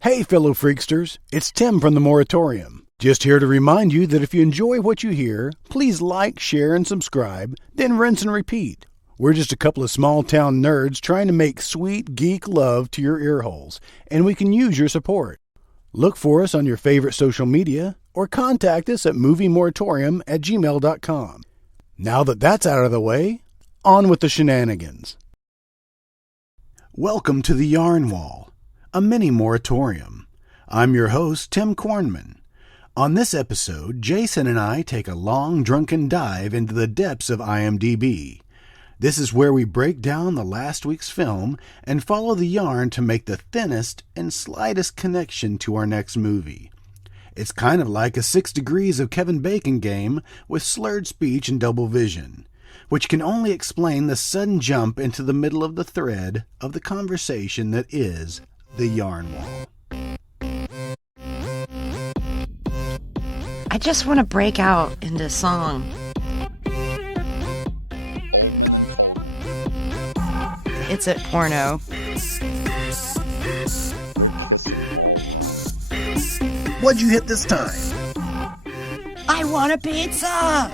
Hey, fellow freaksters, it's Tim from the Moratorium. Just here to remind you that if you enjoy what you hear, please like, share, and subscribe, then rinse and repeat. We're just a couple of small-town nerds trying to make sweet geek love to your ear holes, and we can use your support. Look for us on your favorite social media, or contact us at moviemoratorium@gmail.com. Now that that's out of the way, on with the shenanigans. Welcome to the Yarn Wall, a mini moratorium. I'm your host, Tim Kornman. On this episode, Jason and I take a long, drunken dive into the depths of IMDb. This is where we break down the last week's film and follow the yarn to make the thinnest and slightest connection to our next movie. It's kind of like a 6 Degrees of Kevin Bacon game with slurred speech and double vision, which can only explain the sudden jump into the middle of the thread of the conversation that is the Yarn Wall. I just want to break out into song. It's a porno. What'd you hit this time? I want a pizza!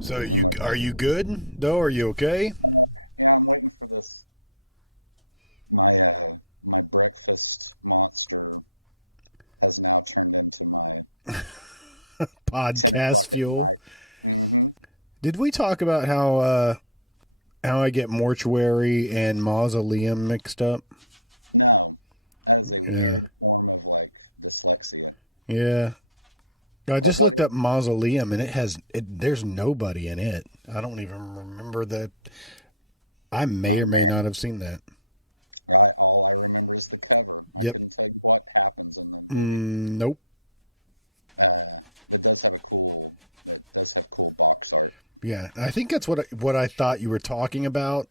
So are you good, though? Are you okay? Podcast fuel. Did we talk about how I get mortuary and mausoleum mixed up? Yeah. I just looked up mausoleum and there's nobody in it. I don't even remember that. I may or may not have seen that. Yep. Nope. Yeah, I think that's what I thought you were talking about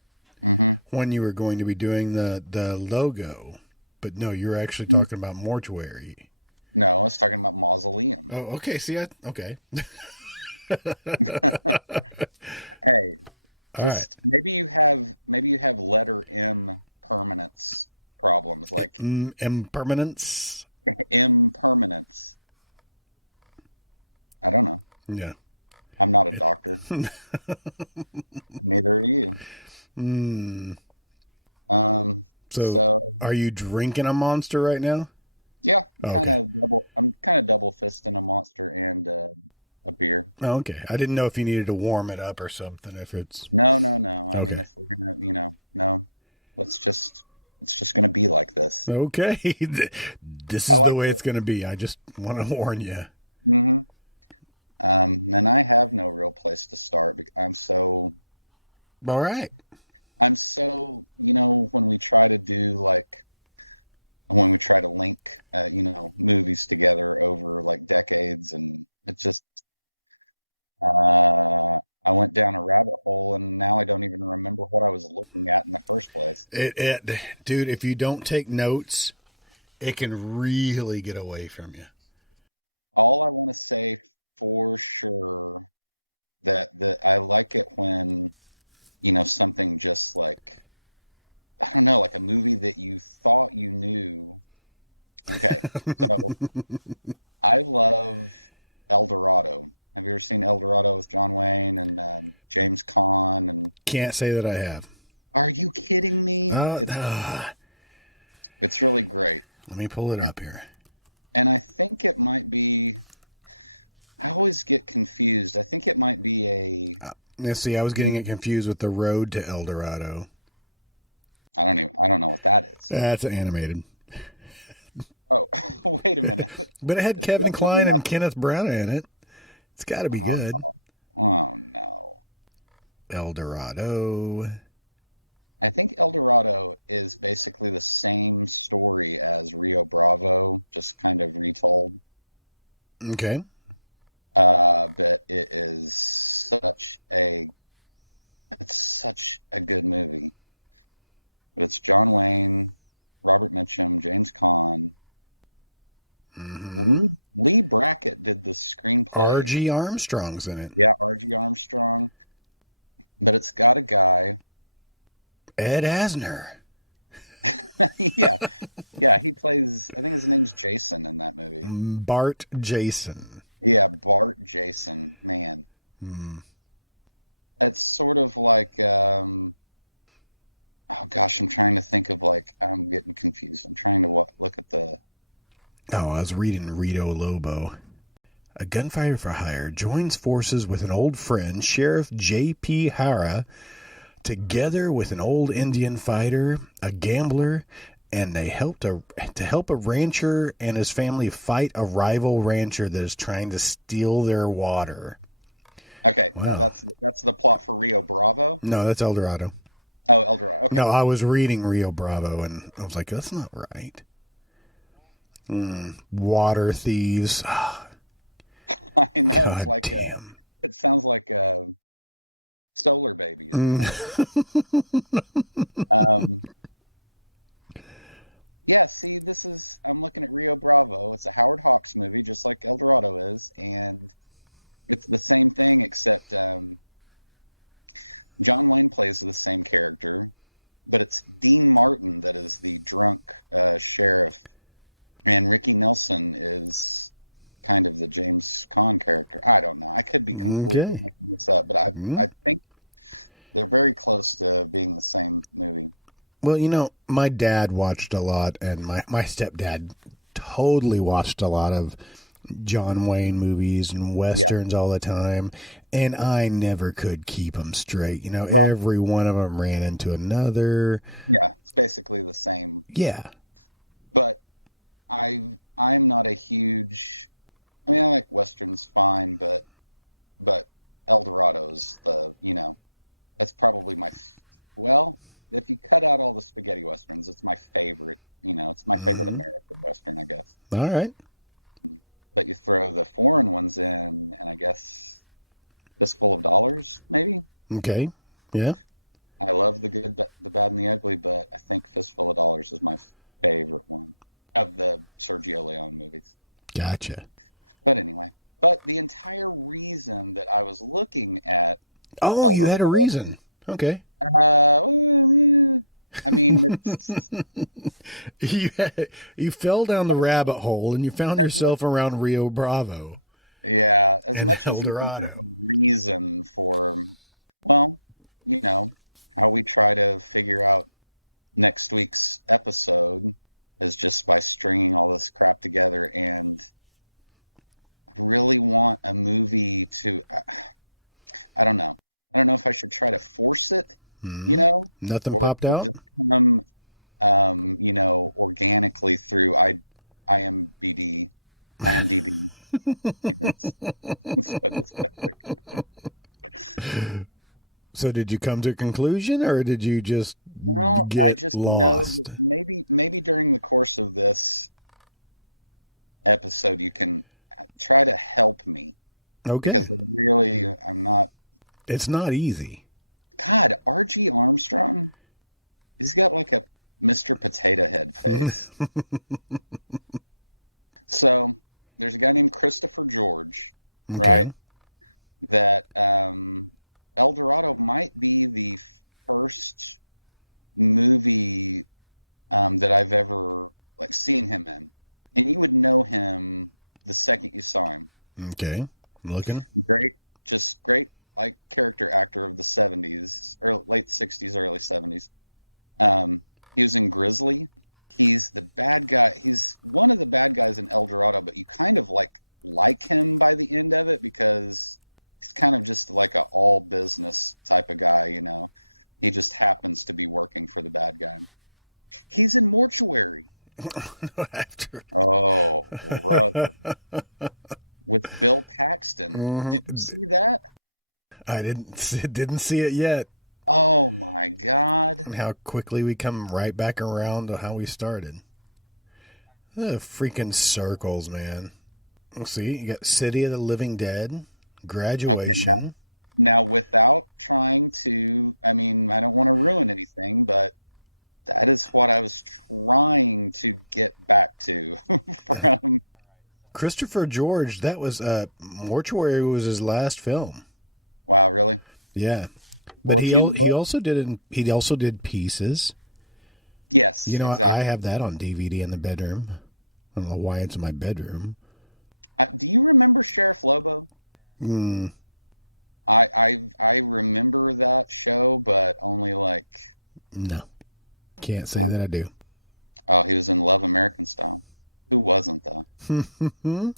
when you were going to be doing the logo. But no, you're actually talking about mortuary. Oh, okay. See, okay. All right. Impermanence. Yeah. So, are you drinking a Monster right now? Oh, okay. Oh, okay. I didn't know if you needed to warm it up or something. If it's okay. Okay. This is the way it's going to be. I just want to warn you. All right. Dude, if you don't take notes, it can really get away from you. Can't say that I have. Let me pull it up here. Let's see, I was getting it confused with The Road to El Dorado. That's animated. But it had Kevin Kline and Kenneth Branagh in it. It's got to be good. El Dorado. Okay. Mm-hmm. R.G. Armstrong's in it. Ed Asner. Bart Jason. Hmm. Oh, I was reading Rito Lobo. A gunfighter for hire joins forces with an old friend, Sheriff J.P. Hara, together with an old Indian fighter, a gambler, and they help to help a rancher and his family fight a rival rancher that is trying to steal their water. Wow. No, that's El Dorado. No, I was reading Rio Bravo, and I was like, that's not right. Water thieves. God damn. Okay. Well, you know, my dad watched a lot, and my stepdad totally watched a lot of John Wayne movies and westerns all the time, and I never could keep them straight. You know, every one of them ran into another. Yeah. Mm-hmm. All right. Okay. Yeah. Gotcha. Oh, you had a reason. Okay. you you fell down the rabbit hole and you found yourself around Rio Bravo and El Dorado. Nothing popped out? So did you come to a conclusion or did you just get lost? Okay. It's not easy. Okay. Okay. I'm looking. After. I didn't see it yet. And how quickly we come right back around to how we started. The freaking circles, man. Let's see. You got City of the Living Dead, Graduation. Christopher George, that was Mortuary was his last film. Yeah. But he also did Pieces. You know, I have that on DVD in the bedroom. I don't know why it's in my bedroom. Mm, no, can't say that I do. hmm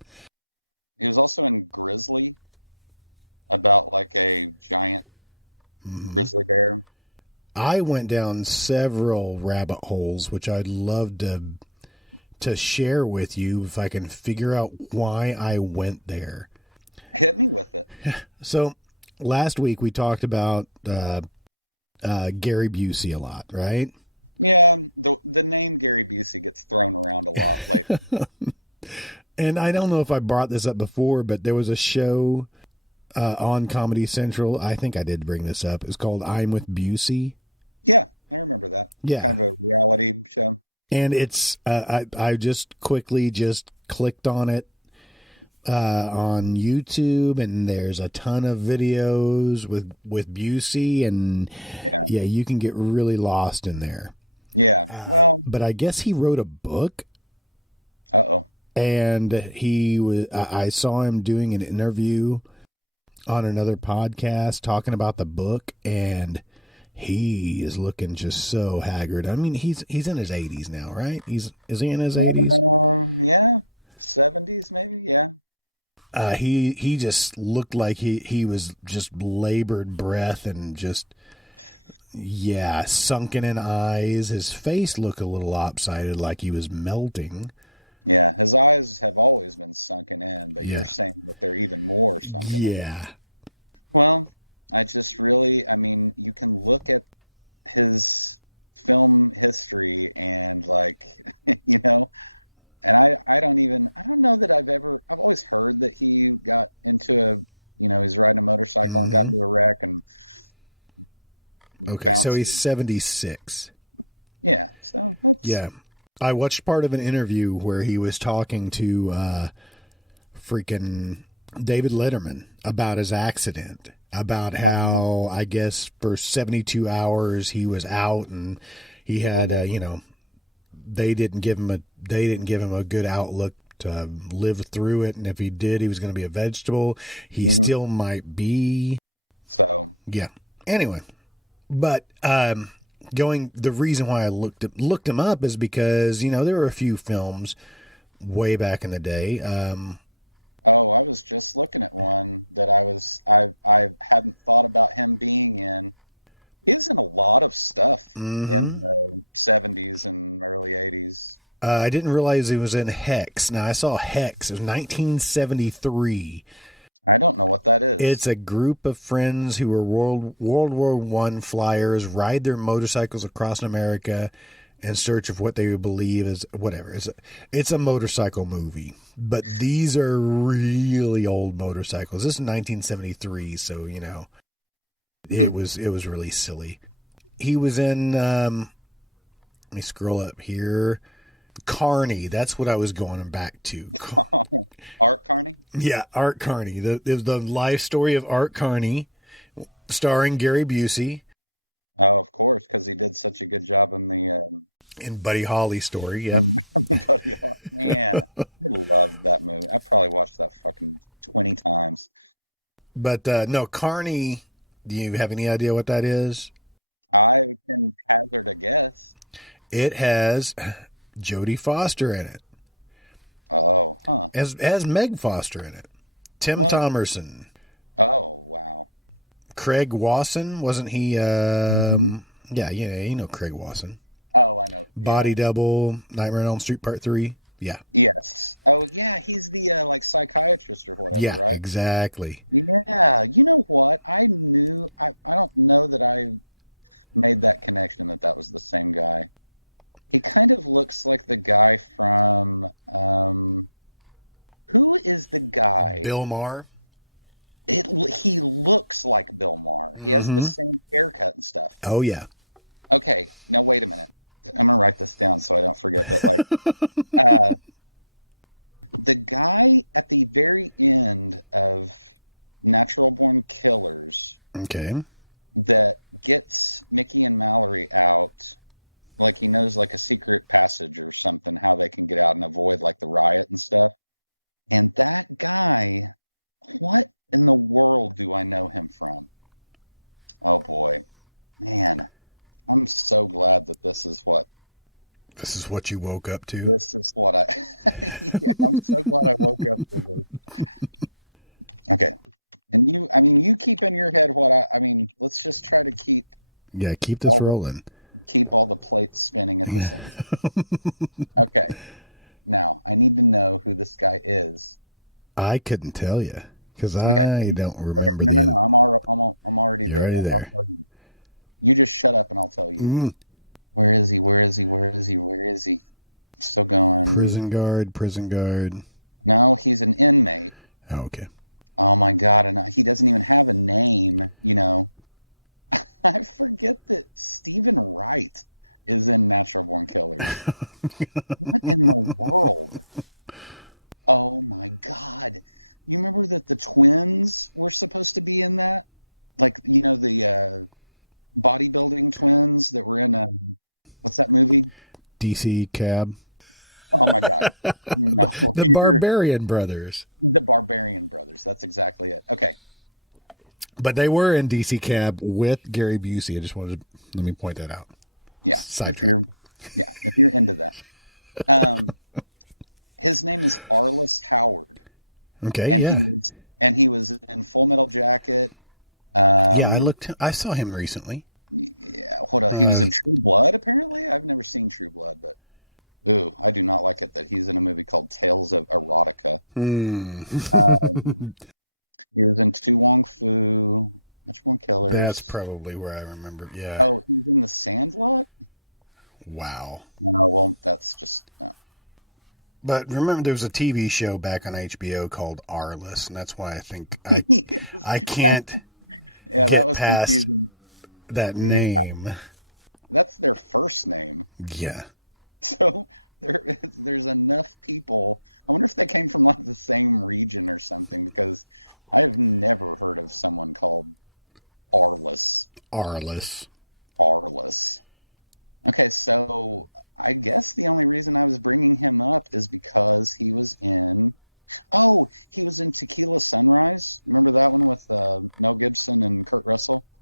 I went down several rabbit holes, which I'd love to share with you if I can figure out why I went there. So last week we talked about Gary Busey a lot, right? And I don't know if I brought this up before, but there was a show on Comedy Central. I think I did bring this up. It's called I'm with Busey. Yeah. And it's I just quickly just clicked on it on YouTube, and there's a ton of videos with Busey, and yeah, you can get really lost in there. But I guess he wrote a book, and I saw him doing an interview on another podcast talking about the book, and he is looking just so haggard. I mean, he's in his 80s now, right? Is he in his 80s? He just looked like he was just labored breath and just, yeah, sunken in eyes. His face looked a little lopsided, like he was melting. Yeah. Yeah. hmm Okay, so he's 76. Yeah. I watched part of an interview where he was talking to freaking David Letterman about his accident, about how I guess for 72 hours he was out, and he had they didn't give him a good outlook to live through it, and if he did, he was going to be a vegetable. He still might be. Yeah. Anyway, but the reason why I looked him up is because there were a few films way back in the day. Mm-hmm. I didn't realize he was in Hex. Now, I saw Hex. It was 1973. It's a group of friends who were World War One flyers, ride their motorcycles across America in search of what they believe is whatever. It's a motorcycle movie, but these are really old motorcycles. This is 1973, so it was really silly. He was in. Let me scroll up here. Carney. That's what I was going back to. Yeah, Art Carney. The life story of Art Carney, starring Gary Busey, and Buddy Holly's story. Yeah. But no, Carney. Do you have any idea what that is? It has Jodie Foster in it. Has Meg Foster in it. Tim Thomerson. Craig Wasson. Wasn't he? Yeah, Craig Wasson. Body Double. Nightmare on Elm Street Part 3. Yeah. Yeah, exactly. Bill Maher. Mm-hmm. Oh, yeah. Okay. This is what you woke up to? Yeah, keep this rolling. I couldn't tell you because I don't remember the. You're already there. Prison guard. Oh, okay. DC Cab. The Barbarian Brothers. But they were in DC Cab with Gary Busey. I just wanted to let me point that out. Sidetrack. Okay, yeah. Yeah, I saw him recently. That's probably where I remember. Yeah. Wow. But remember, there was a TV show back on HBO called Arliss, and that's why I think I can't get past that name. Yeah. Arliss.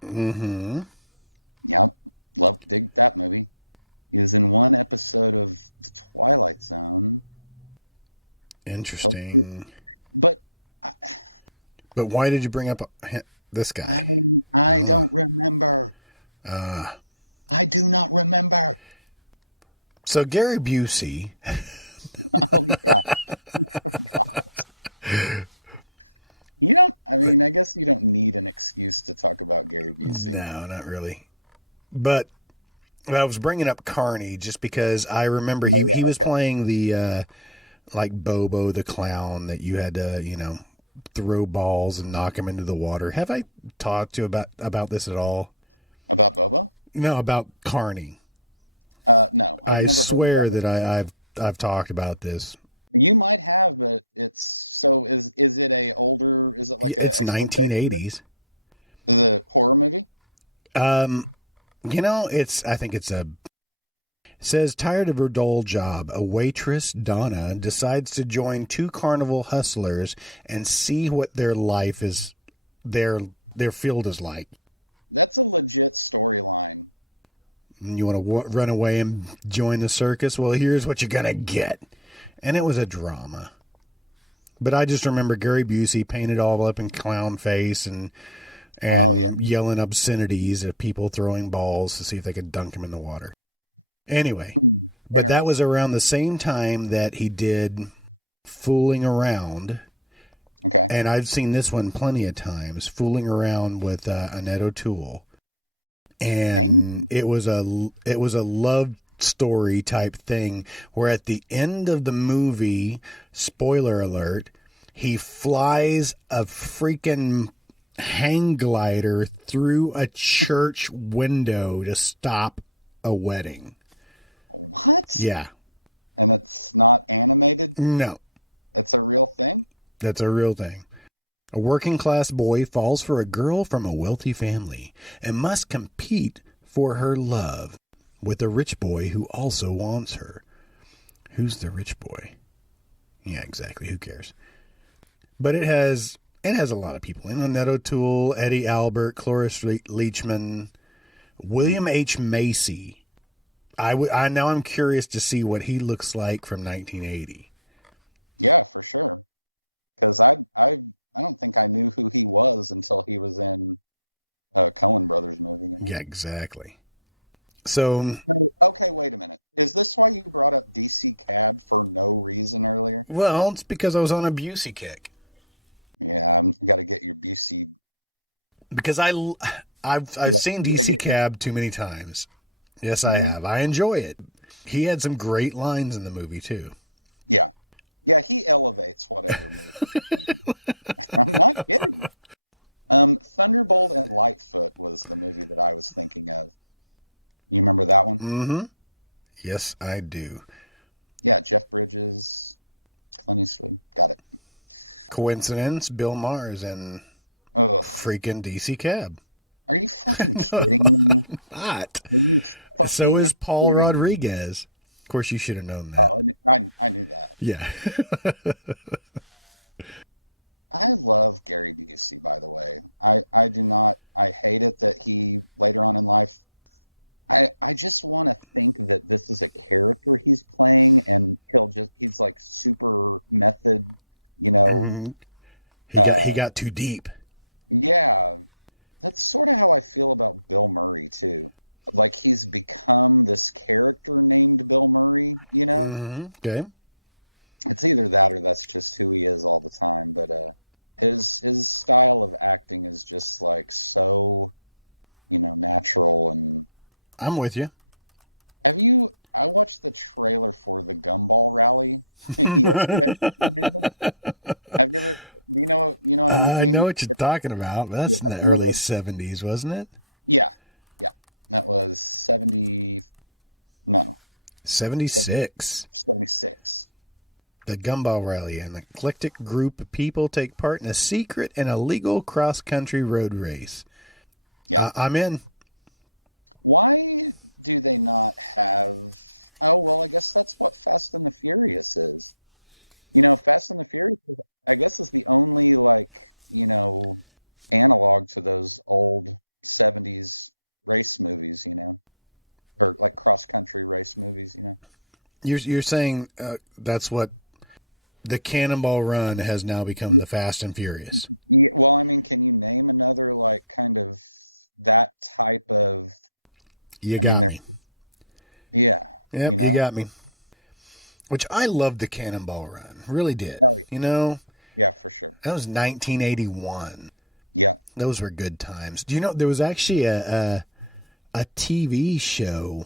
Mm-hmm. Interesting. But why did you bring up this guy? I don't know. So Gary Busey. No, not really. But I was bringing up Carney just because I remember he was playing the like Bobo the clown that you had to throw balls and knock him into the water. Have I talked to you about this at all? No, about Carney. I swear that I've talked about this. It's 1980s. I think it's a. Says tired of her dull job, a waitress, Donna, decides to join two carnival hustlers and see what their life is, their field is like. You want to run away and join the circus? Well, here's what you're gonna get, and it was a drama. But I just remember Gary Busey painted all up in clown face and yelling obscenities at people throwing balls to see if they could dunk him in the water. Anyway, but that was around the same time that he did Fooling Around, and I've seen this one plenty of times, Fooling Around with Annette O'Toole, and it was a love story type thing where at the end of the movie, spoiler alert, he flies a freaking hang glider through a church window to stop a wedding. Yeah. No. That's a real thing. A working class boy falls for a girl from a wealthy family and must compete for her love with a rich boy who also wants her. Who's the rich boy? Yeah, exactly. Who cares? But it has a lot of people in. Annette O'Toole, Eddie Albert, Cloris Leachman, William H. Macy. I now I'm curious to see what he looks like from 1980. Yeah, exactly. So, well, it's because I was on a Busey kick. Because I've seen DC Cab too many times. Yes, I have. I enjoy it. He had some great lines in the movie too. Mm-hmm. Yes, I do. Coincidence? Bill Maher's in freaking DC Cab. No, I'm not. So is Paul Rodriguez. Of course, you should have known that. Yeah. Mhm. He got too deep. Okay. I'm with you. I know what you're talking about. That's in the early 70s, wasn't it? 76. The Gumball Rally, an eclectic group of people take part in a secret and illegal cross country road race. I'm in. You're saying that's what the Cannonball Run has now become the Fast and Furious. You got me. Yep, you got me. Which I loved the Cannonball Run. Really did. You know, that was 1981. Those were good times. Do you know there was actually a TV show?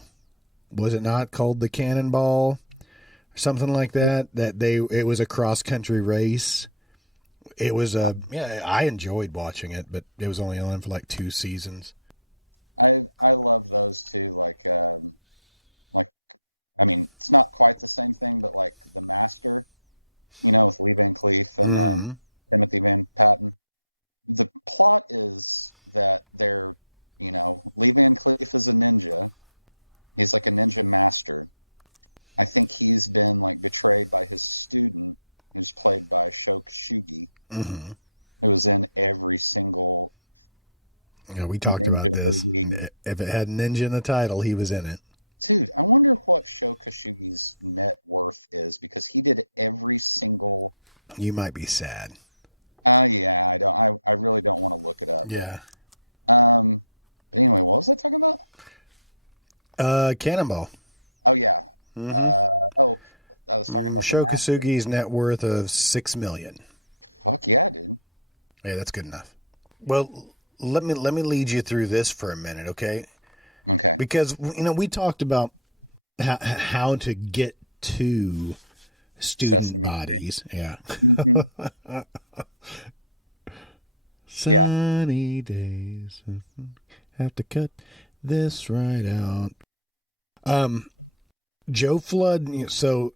Was it not called the Cannonball or something like that? It was a cross country race. It was a yeah. I enjoyed watching it, but it was only on for like 2 seasons. Hmm. Hmm. Yeah, we talked about this. If it had ninja in the title, he was in it. You might be sad. Yeah. Cannonball. Mm-hmm. Sho Kosugi's net worth of 6 million. Yeah, that's good enough. Well, let me lead you through this for a minute, okay? Because we talked about how to get to student bodies. Yeah. Sunny days. Have to cut this right out. Um, Joe Flood. So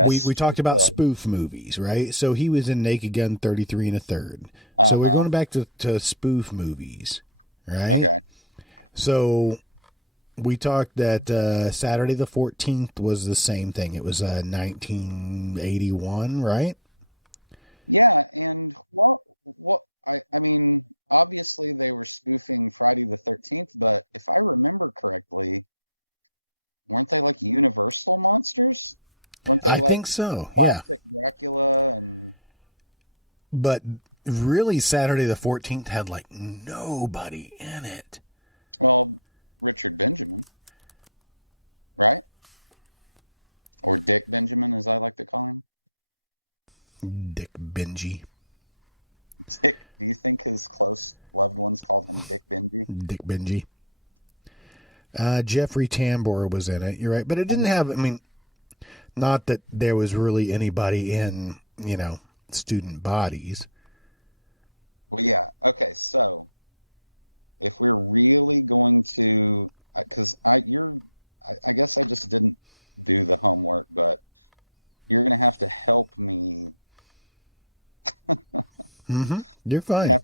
we talked about spoof movies, right? So he was in Naked Gun 33 and a third. So we're going back to spoof movies, right? So we talked that Saturday the 14th was the same thing. It was 1981, right? I think so, yeah. But really, Saturday the 14th had like nobody in it. Dick Benji. Dick Benji. Jeffrey Tambor was in it. You're right. But it didn't have, I mean, not that there was really anybody in, student bodies. You're fine.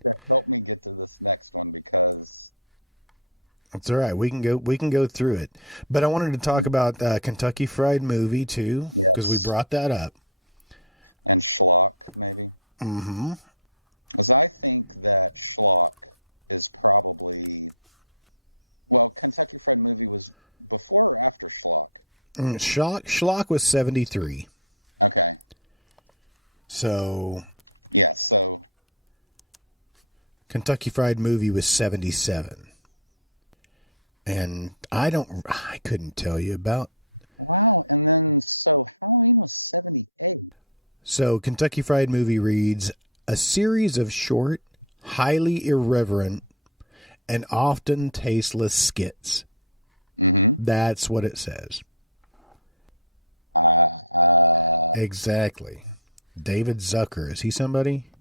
That's all right. We can go through it. But I wanted to talk about Kentucky Fried Movie too, because we brought that up. Schlock was 73. So Kentucky Fried Movie was 77. And I couldn't tell you about. So Kentucky Fried Movie reads, a series of short, highly irreverent, and often tasteless skits. That's what it says. Exactly. David Zucker. Is he somebody?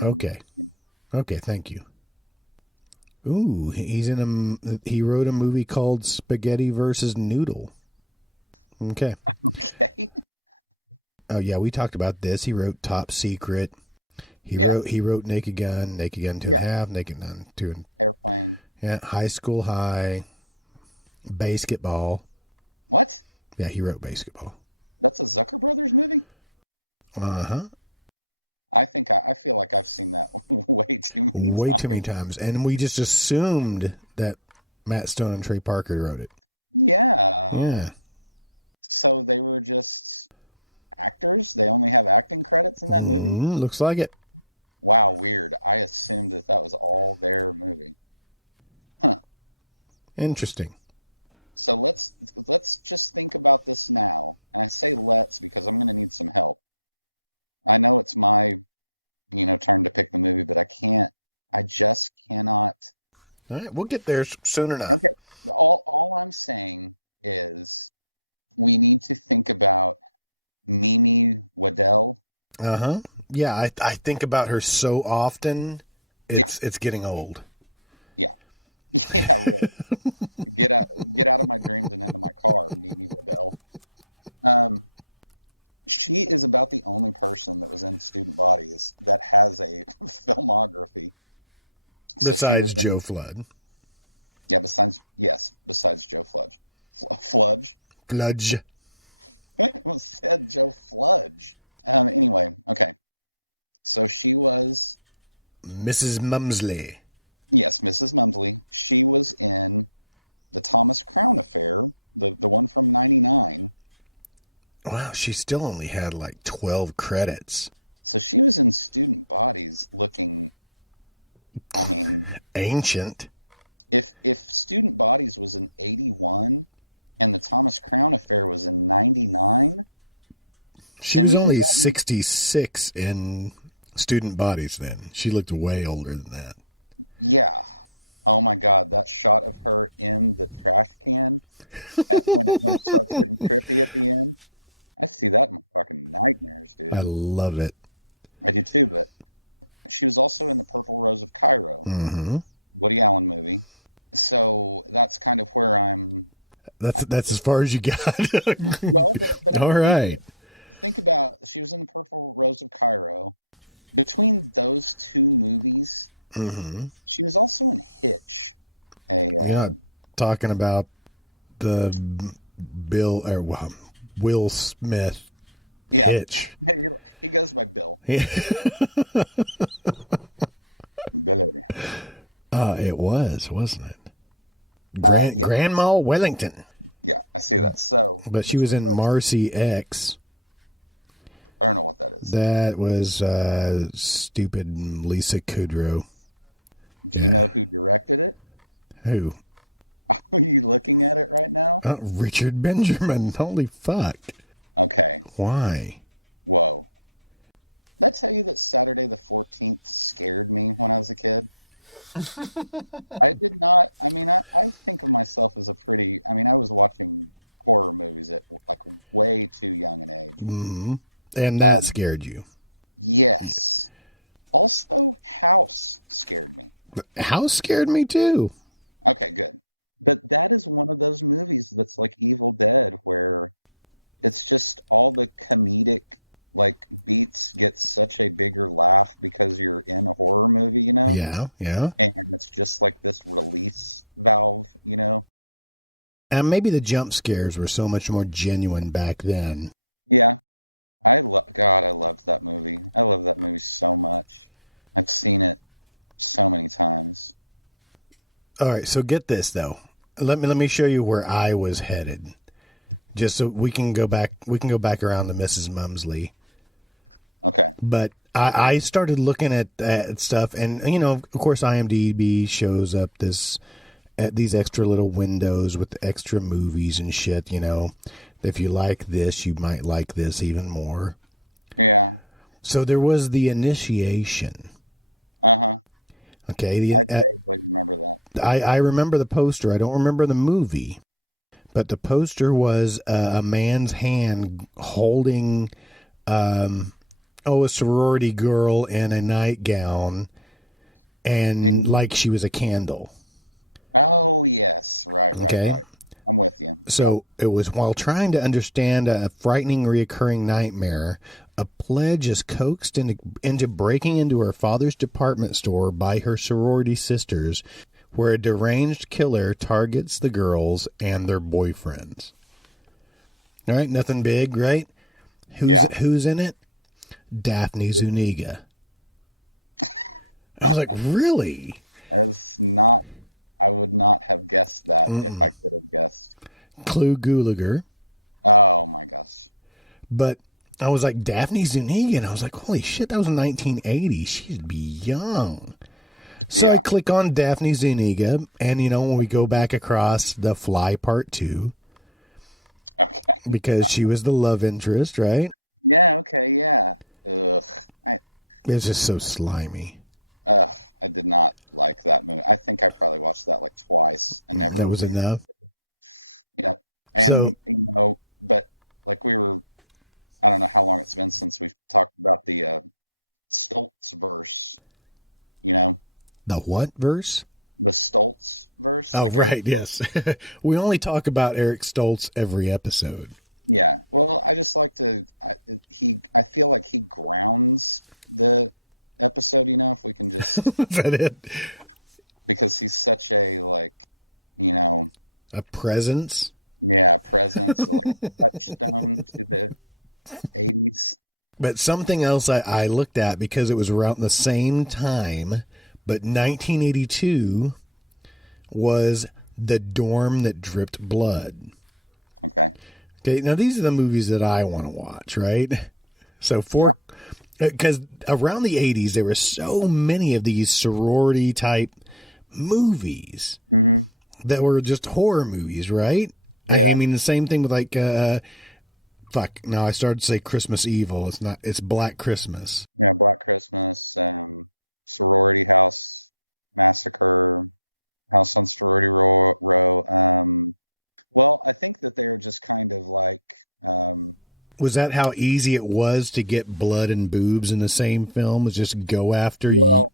Okay. Okay, thank you. Ooh, he wrote a movie called Spaghetti versus Noodle. Okay. Oh yeah, we talked about this. He wrote Top Secret. He wrote Naked Gun 2.5, Naked Gun 2 and yeah, High School High, Basketball. Yeah, he wrote Basketball. Way too many times, and we just assumed that Matt Stone and Trey Parker wrote it. Yeah. Looks like it. Interesting. All right, we'll get there soon enough. Yeah, I think about her so often. It's getting old. Besides Joe Flood. Fludge. Mrs. Mumsley. Wow, she still only had like 12 credits. Ancient. She was only 66 in Student Bodies then. She looked way older than that. I love it. That's as far as you got. All right. You're not talking about the Will Smith Hitch. It was, wasn't it? Grandma Wellington. But she was in Marcy X. That was stupid Lisa Kudrow. Yeah. Who? Oh, Richard Benjamin. Holy fuck. Why? Mm-hmm. And that scared you. House scared me too. Yeah. And maybe the jump scares were so much more genuine back then. All right, so get this though. Let me show you where I was headed, just so we can go back. We can go back around to Mrs. Mumsley. But I started looking at stuff, and of course, IMDb shows up these extra little windows with extra movies and shit. If you like this, you might like this even more. So there was The Initiation. Okay, I remember the poster. I don't remember the movie, but the poster was a man's hand holding a sorority girl in a nightgown, and like she was a candle. Okay, so it was while trying to understand a frightening reoccurring nightmare, a pledge is coaxed into breaking into her father's department store by her sorority sisters, where a deranged killer targets the girls and their boyfriends. All right, nothing big, right? Who's in it? Daphne Zuniga. I was like, really? Mm-mm. Clu Gulager. But I was like, Daphne Zuniga, and I was like, holy shit, that was in 1980. She'd be young. So I click on Daphne Zuniga, and when we go back across The Fly Part 2, because she was the love interest, right? It's just so slimy. That was enough. So the what verse? Oh, right, yes. We only talk about Eric Stoltz every episode. Is that it? A presence? But something else I looked at, because it was around the same time, but 1982 was The Dorm That Dripped Blood. Okay, now these are the movies that I want to watch, right? So because around the 80s, there were so many of these sorority type movies that were just horror movies, right? I mean, the same thing with like, now I started to say Christmas Evil. It's Black Christmas. Was that how easy it was to get blood and boobs in the same film? Was just go after you?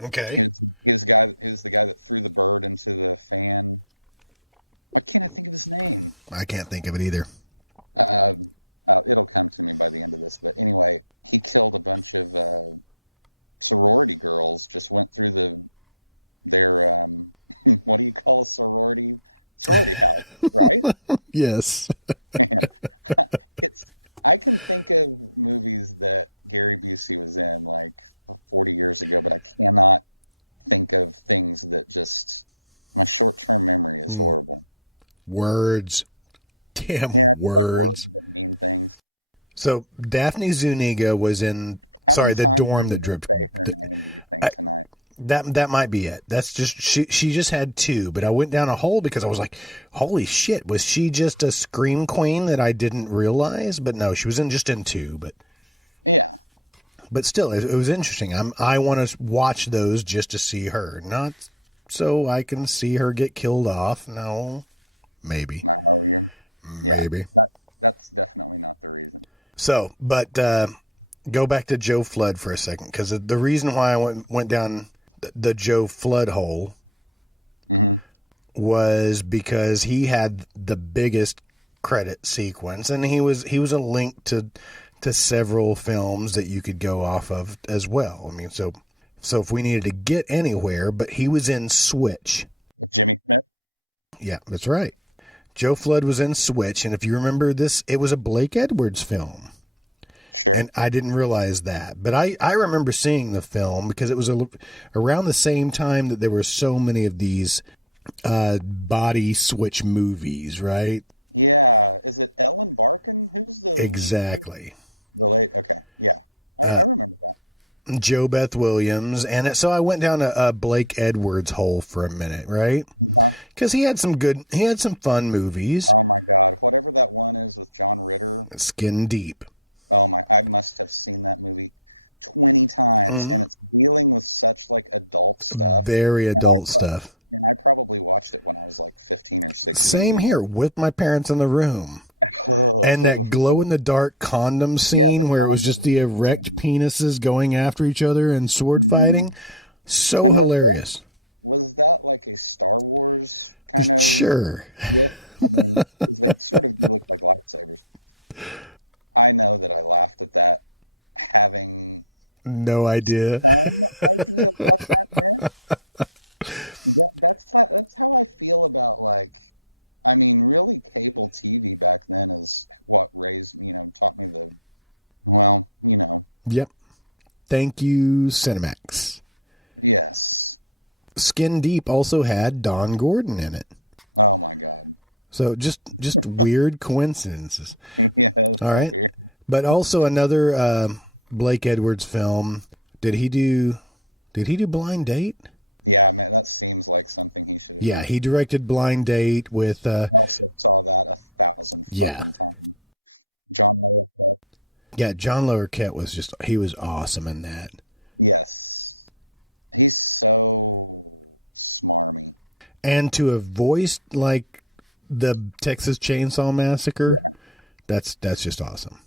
Okay. I can't think of it either. Yes. Words. Damn words. So Daphne Zuniga was in, sorry, the dorm that dripped. That might be it. That's just, she just had two, but I went down a hole because I was like, holy shit, was she just a scream queen that I didn't realize? But no, she was just in two, but still, it was interesting. I want to watch those just to see her, not so I can see her get killed off. No, maybe. So, but go back to Joe Flood for a second, because the reason why I went down the Joe Flood hole was because he had the biggest credit sequence, and he was a link to several films that you could go off of as well. I mean, so if we needed to get anywhere, but he was in Switch. Yeah, that's right. Joe Flood was in Switch, and if you remember this, it was a Blake Edwards film. And I didn't realize that. But I remember seeing the film because it was around the same time that there were so many of these body switch movies, right? Exactly. Joe Beth Williams. And so I went down a Blake Edwards hole for a minute, right? Because he had some fun movies. Skin Deep. Very adult stuff. Same here, with my parents in the room. And that glow-in-the-dark condom scene where it was just the erect penises going after each other and sword fighting. So hilarious. Sure. No idea. Yep. Thank you, Cinemax. Skin Deep also had Don Gordon in it. So just weird coincidences. All right. But also another Blake Edwards film. Did he do Blind Date? Yeah, he directed Blind Date with yeah. Yeah, John Larroquette he was awesome in that. And to have voiced like the Texas Chainsaw Massacre, that's just awesome.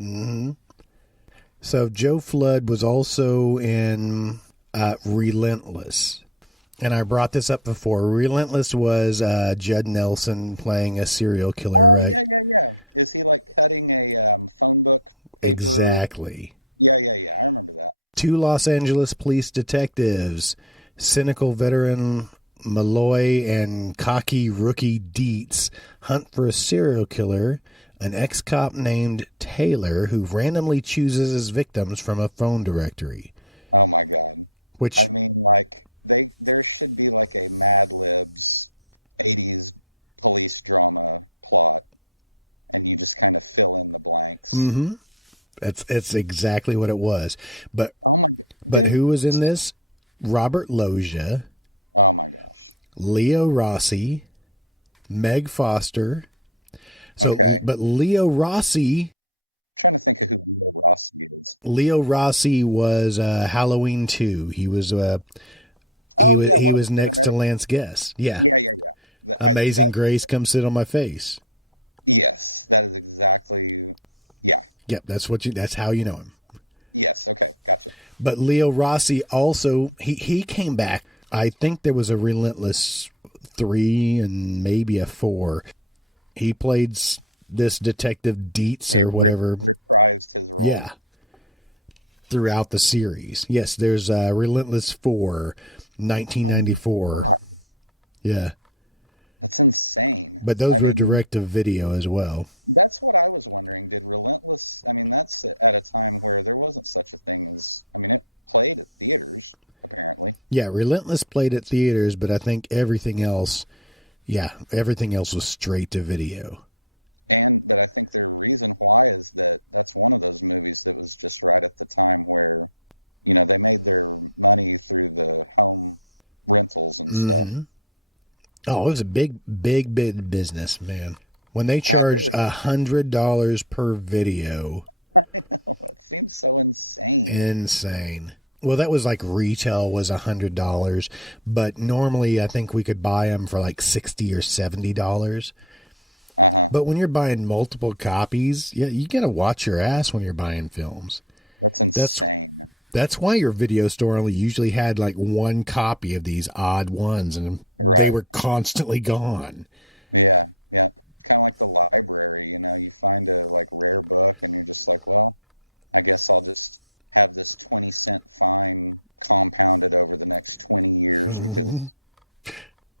Mm-hmm. So Joe Flood was also in Relentless. And I brought this up before. Relentless was Judd Nelson playing a serial killer, right? Exactly. Two Los Angeles police detectives, cynical veteran Malloy and cocky rookie Dietz, hunt for a serial killer, an ex-cop named Taylor who randomly chooses his victims from a phone directory. Which... Mm-hmm. It's exactly what it was. But who was in this? Robert Loggia, Leo Rossi, Meg Foster. But Leo Rossi was Halloween 2. He was next to Lance Guest. Yeah. Amazing Grace, Come Sit on My Face. Yep, that's how you know him. But Leo Rossi also, he came back. I think there was a Relentless 3 and maybe a 4. He played this Detective Dietz or whatever. Yeah. Throughout the series. Yes, there's Relentless 4, 1994. Yeah. But those were direct to video as well. Yeah, Relentless played at theaters, but I think everything else was straight to video. Mm-hmm. Oh, it was a big business, man. When they charged $100 per video. Insane. Well, that was like retail was $100, but normally I think we could buy them for like $60 or $70. But when you're buying multiple copies, yeah, you gotta watch your ass when you're buying films. That's why your video store only usually had like one copy of these odd ones, and they were constantly gone.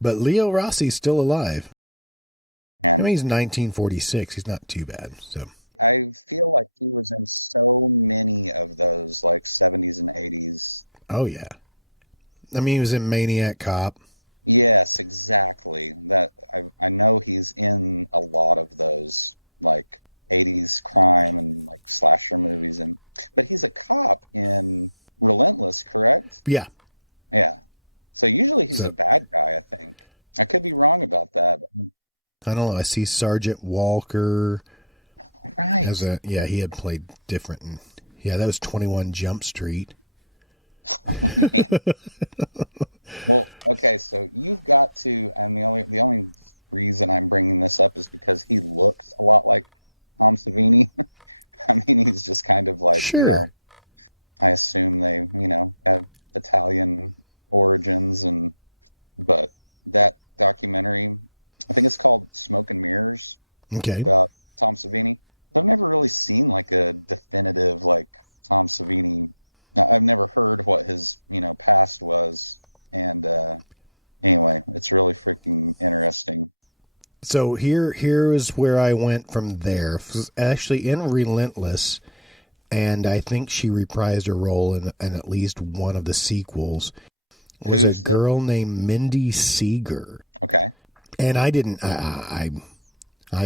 But Leo Rossi's still alive. I mean, he's 1946. He's not too bad. So. Oh, yeah. I mean, he was in Maniac Cop. Yeah. So, I don't know. I see Sergeant Walker he had played different. And, yeah, that was 21 Jump Street. Sure. Okay. So here is where I went from there. It was actually in Relentless, and I think she reprised her role in at least one of the sequels, was a girl named Mindy Seeger. And I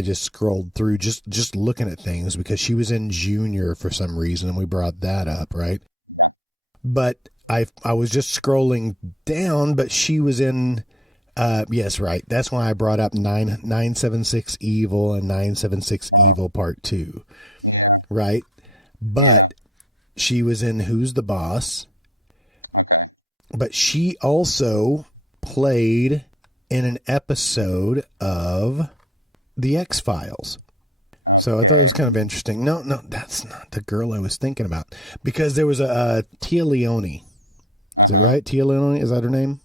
just scrolled through just looking at things because she was in Junior for some reason, and we brought that up, right? But I was just scrolling down, but she was in yes, right. That's why I brought up 976 Evil and 976 Evil Part 2. Right? But she was in Who's the Boss? But she also played in an episode of The X-Files. So I thought it was kind of interesting. No, that's not the girl I was thinking about. Because there was a Tia Leone. Is it right? Tia Leone? Is that her name?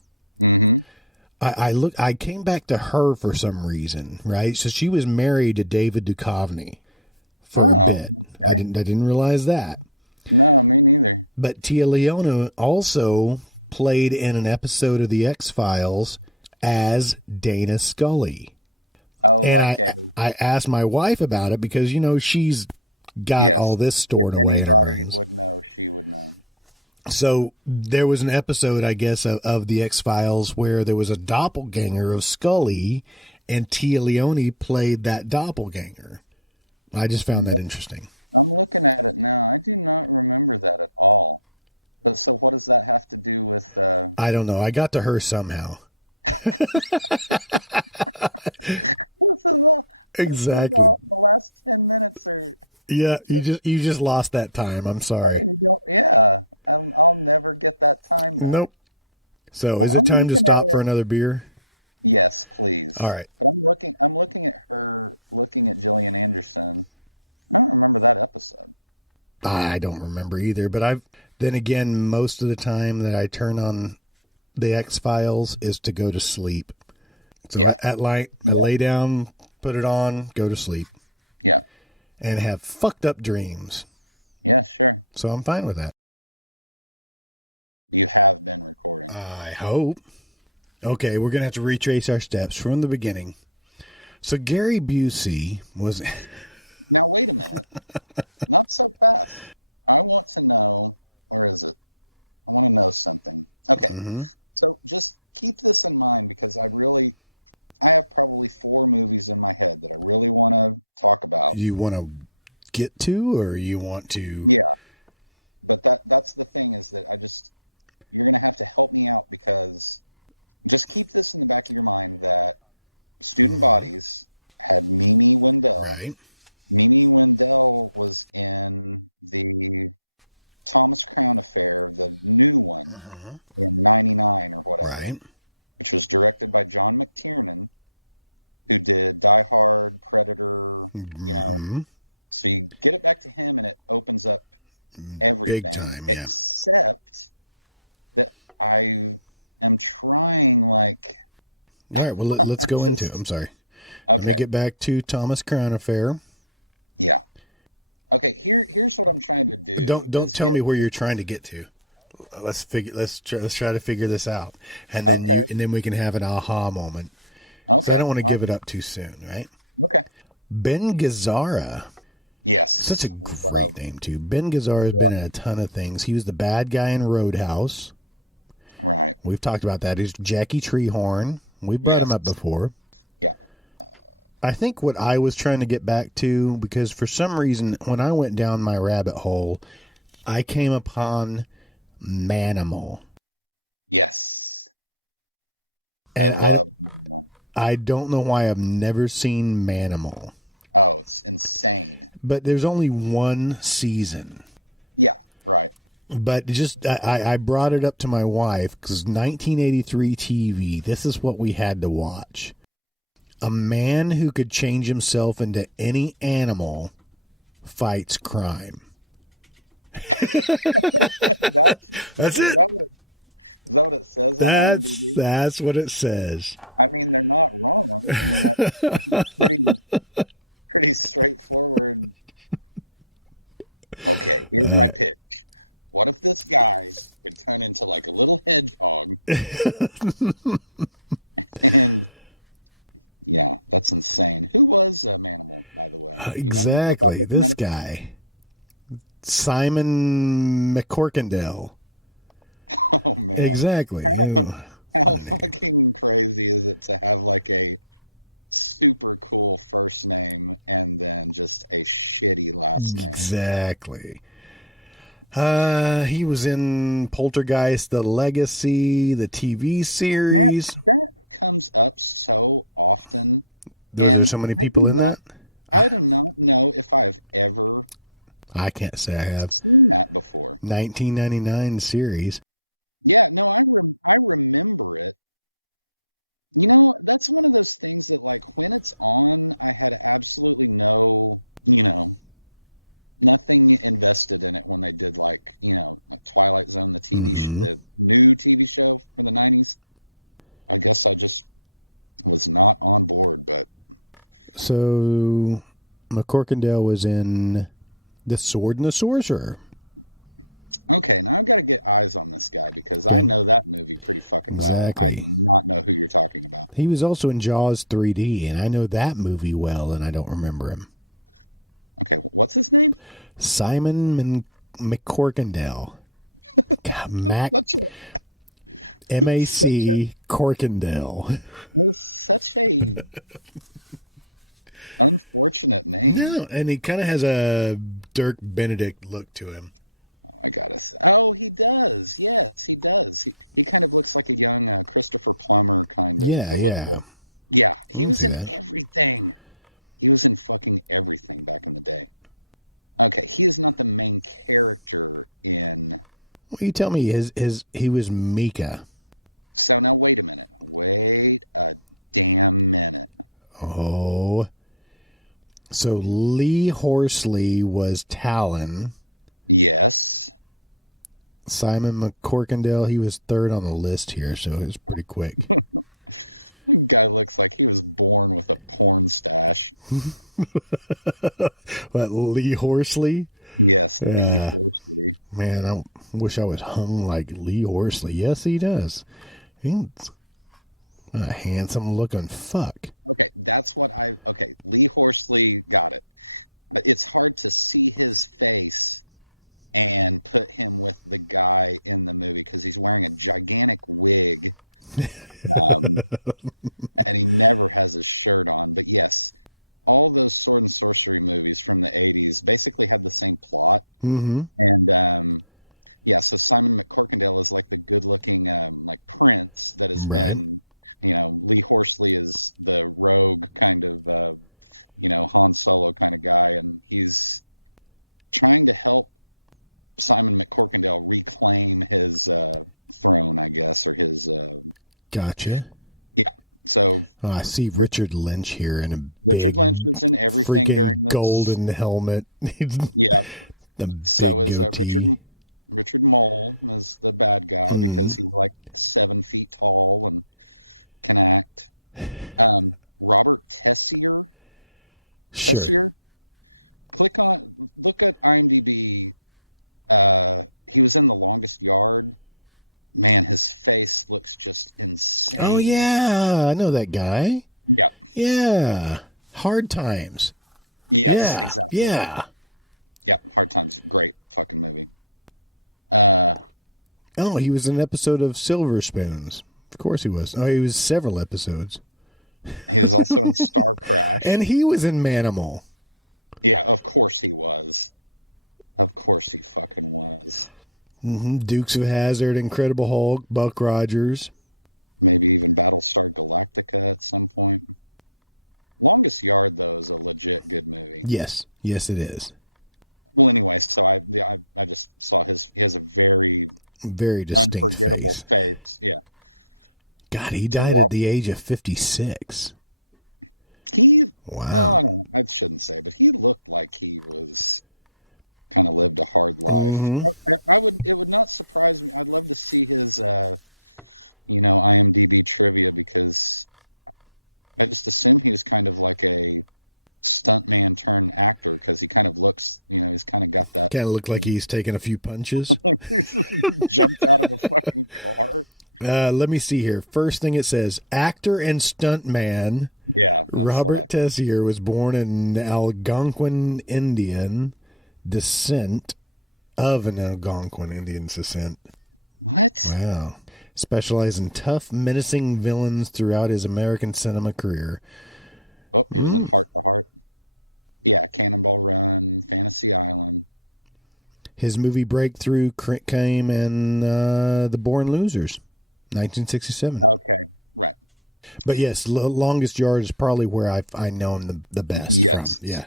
I came back to her for some reason, right? So she was married to David Duchovny for a bit. I didn't realize that. But Tia Leone also played in an episode of The X-Files as Dana Scully. And I asked my wife about it because, she's got all this stored away in her brains. So there was an episode, I guess, of The X-Files where there was a doppelganger of Scully, and Tia Leone played that doppelganger. I just found that interesting. I don't know. I got to her somehow. Exactly. Yeah, you just lost that time. I'm sorry. Nope. So, is it time to stop for another beer? All right. I don't remember either, but then again, most of the time that I turn on The X-Files is to go to sleep. So at night, I lay down, put it on, go to sleep, and have fucked up dreams. So I'm fine with that. I hope. Okay, we're going to have to retrace our steps from the beginning. So Gary Busey was... mm-hmm. You want to get to, or you want to... Mm-hmm. Right. Uh-huh. Right. Mm-hmm. Big time, yeah. All right, well, let's go into it. I'm sorry. Let me get back to Thomas Crown Affair. Don't tell me where you're trying to get to. Let's try to figure this out, and then we can have an aha moment. So I don't want to give it up too soon, right? Ben Gazzara. Such a great name, too. Ben Gazzara has been in a ton of things. He was the bad guy in Roadhouse. We've talked about that. He's Jackie Treehorn. We brought him up before. I think what I was trying to get back to, because for some reason, when I went down my rabbit hole, I came upon Manimal. And I don't know why I've never seen Manimal. But there's only one season. But just, I brought it up to my wife, because 1983 TV, this is what we had to watch. A man who could change himself into any animal fights crime. That's it. That's what it says. Exactly. This guy, Simon McCorkindale. Exactly. What a name. Exactly. He was in Poltergeist, The Legacy, the TV series. There's so many people in that? I can't say I have. 1999 series. Mm-hmm. So McCorkindale was in The Sword and the Sorcerer. Okay. Exactly. He was also in Jaws 3D, and I know that movie well, and I don't remember him. Simon McCorkindale. God, M-A-C Corkindale. No, and he kind of has a Dirk Benedict look to him. Yeah. I can see that. Well, you tell me he was Mika. Oh. So Lee Horsley was Talon. Simon McCorkindale, he was third on the list here, so it was pretty quick. What, Lee Horsley? Yeah. Man, I wish I was hung like Lee Horsley. Yes, he does. He's a handsome looking fuck. Mm-hmm. Right. Gotcha. Oh, I see Richard Lynch here in a big freaking golden helmet. The big goatee. Mm. Sure. Oh, yeah. I know that guy. Yeah. Hard Times. Yeah. Yeah. Oh, he was in an episode of Silver Spoons. Of course he was. Oh, he was several episodes. And he was in Manimal. Mm-hmm. Dukes of Hazzard, Incredible Hulk, Buck Rogers. Yes. Yes, it is. Very distinct face. God, he died at the age of 56. Wow. Mm-hmm. Kind of looked like he's taking a few punches. Let me see here. First thing it says, actor and stuntman Robert Tessier was born in Algonquin Indian descent. Of an Algonquin Indian descent. Wow. Specialized in tough, menacing villains throughout his American cinema career. His movie breakthrough came in The Born Losers, 1967. But yes, Longest Yard is probably where I know him the best from. Yeah.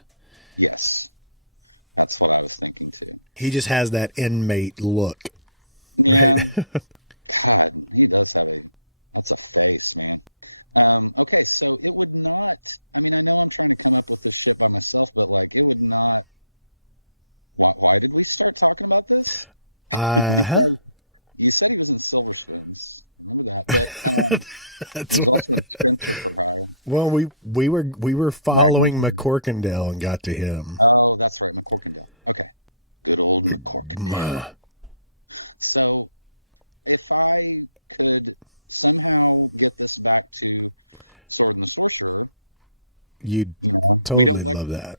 He just has that inmate look, right? Uh-huh. That's what. Well, we were following McCorkindale and got to him. You'd totally love that.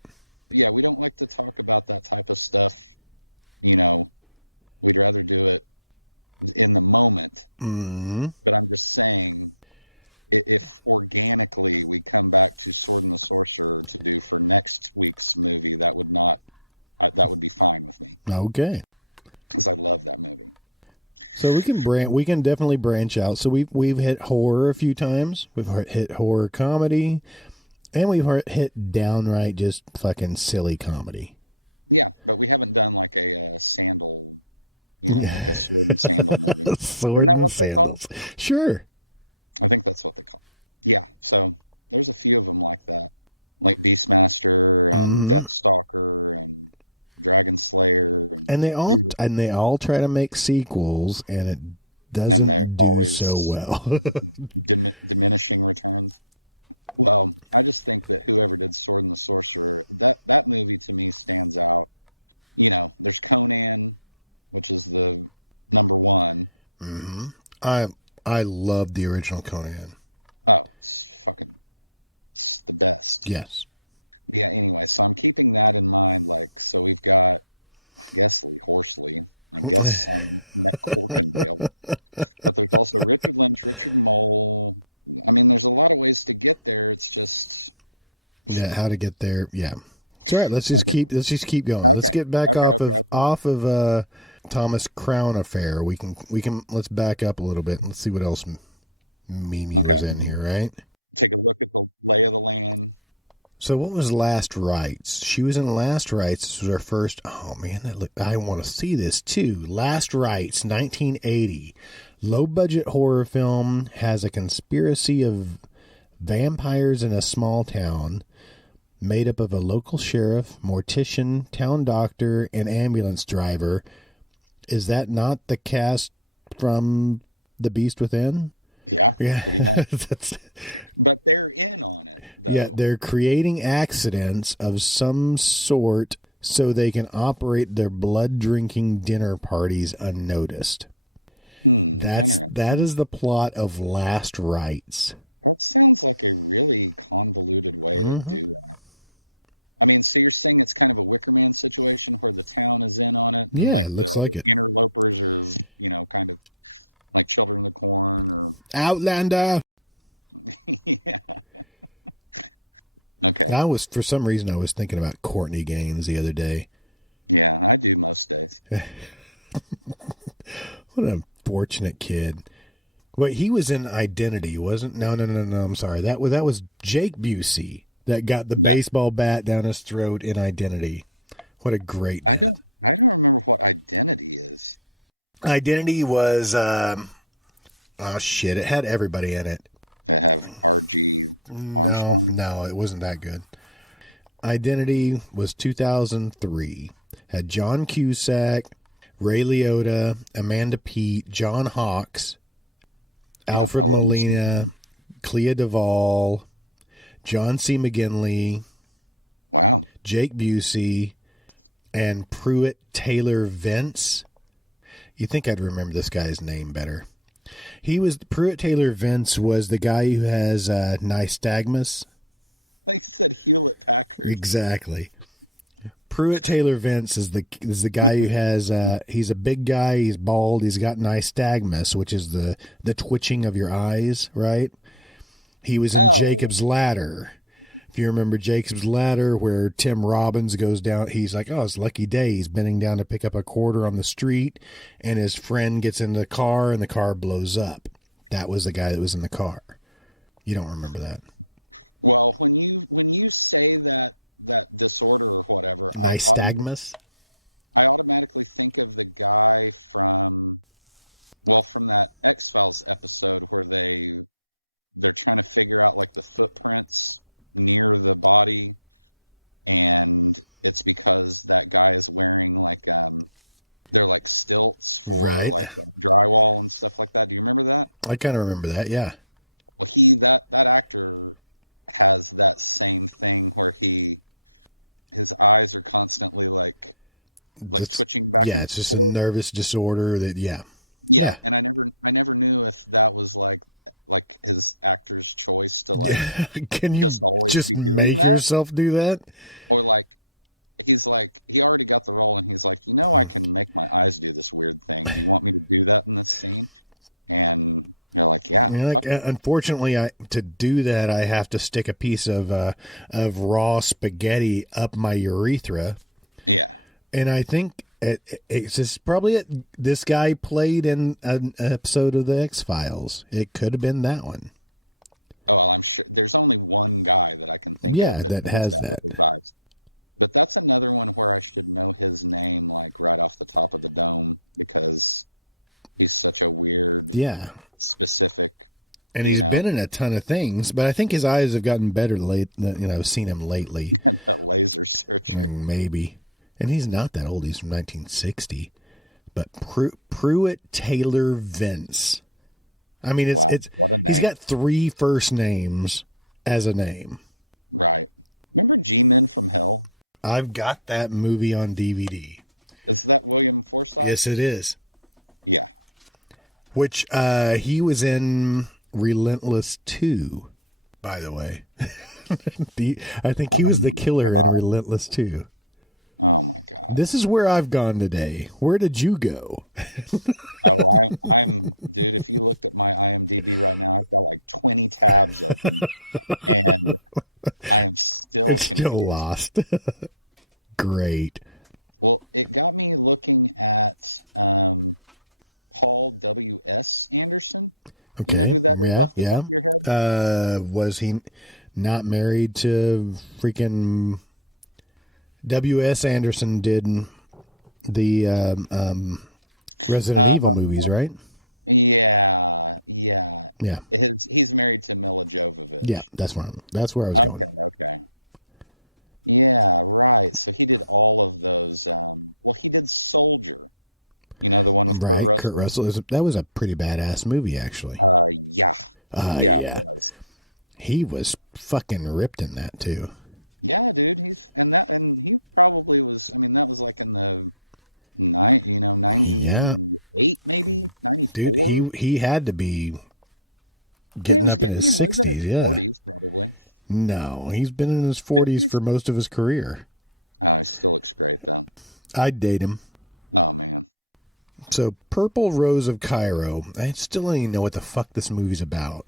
Mm-hmm. Okay. So we can definitely branch out. So we've hit horror a few times. We've hit horror comedy, and we've hit downright just fucking silly comedy. Sword and sandals. Sure. Mm-hmm. And they all try to make sequels, and it doesn't do so well. I love the original Conan. Yes. Yeah, how to get there? Yeah, it's all right. Let's just keep going. Let's get back off of Thomas Crown affair. We can let's back up a little bit and let's see what else Mimi was in here, right? So what was Last Rites? She was in Last Rites. This was her first. Oh man, I want to see this too. Last Rites, 1980, low budget horror film, has a conspiracy of vampires in a small town, made up of a local sheriff, mortician, town doctor, and ambulance driver. Is that not the cast from The Beast Within? Yeah, yeah, they're creating accidents of some sort so they can operate their blood-drinking dinner parties unnoticed. That is the plot of Last Rites. Mm-hmm. Yeah, it looks like it. Outlander! For some reason, I was thinking about Courtney Gaines the other day. What an unfortunate kid. Wait, he was in Identity, wasn't? No. I'm sorry. That was Jake Busey that got the baseball bat down his throat in Identity. What a great death. Identity was, oh shit, it had everybody in it. No, it wasn't that good. Identity was 2003. Had John Cusack, Ray Liotta, Amanda Peet, John Hawkes, Alfred Molina, Clea Duvall, John C. McGinley, Jake Busey, and Pruitt Taylor Vince. You'd think I'd remember this guy's name better. Pruitt Taylor Vince was the guy who has nystagmus. Exactly. Pruitt Taylor Vince is the guy who has he's a big guy, he's bald, he's got nystagmus, which is the twitching of your eyes, right? He was in Jacob's Ladder. If you remember Jacob's Ladder, where Tim Robbins goes down, he's like, oh, it's lucky day. He's bending down to pick up a quarter on the street, and his friend gets in the car, and the car blows up. That was the guy that was in the car. You don't remember that. Nystagmus? Right. I kind of remember that, yeah. It's just a nervous disorder that, yeah. Can you just make yourself do that? Unfortunately, to do that, I have to stick a piece of raw spaghetti up my urethra, and I think it's just probably this guy played in an episode of the X-Files. It could have been that one. Yeah, that has that. Yeah. And he's been in a ton of things, but I think his eyes have gotten better I've seen him lately. Maybe. And he's not that old. He's from 1960. But Pruitt Taylor Vince. I mean, he's got 3 first names as a name. I've got that movie on DVD. Yes, it is. Which he was in Relentless 2, by the way. I think he was the killer in Relentless 2. This is where I've gone today. Where did you go? It's still lost. Great. Okay. Yeah. Was he not married to freaking W.S. Anderson did the Resident Evil movies, right? Yeah. Yeah, that's where I was going. Right, Kurt Russell. That was a pretty badass movie, actually. Yeah. He was fucking ripped in that, too. Yeah. Dude, he had to be getting up in his 60s, yeah. No, he's been in his 40s for most of his career. I'd date him. So, Purple Rose of Cairo. I still don't even know what the fuck this movie's about.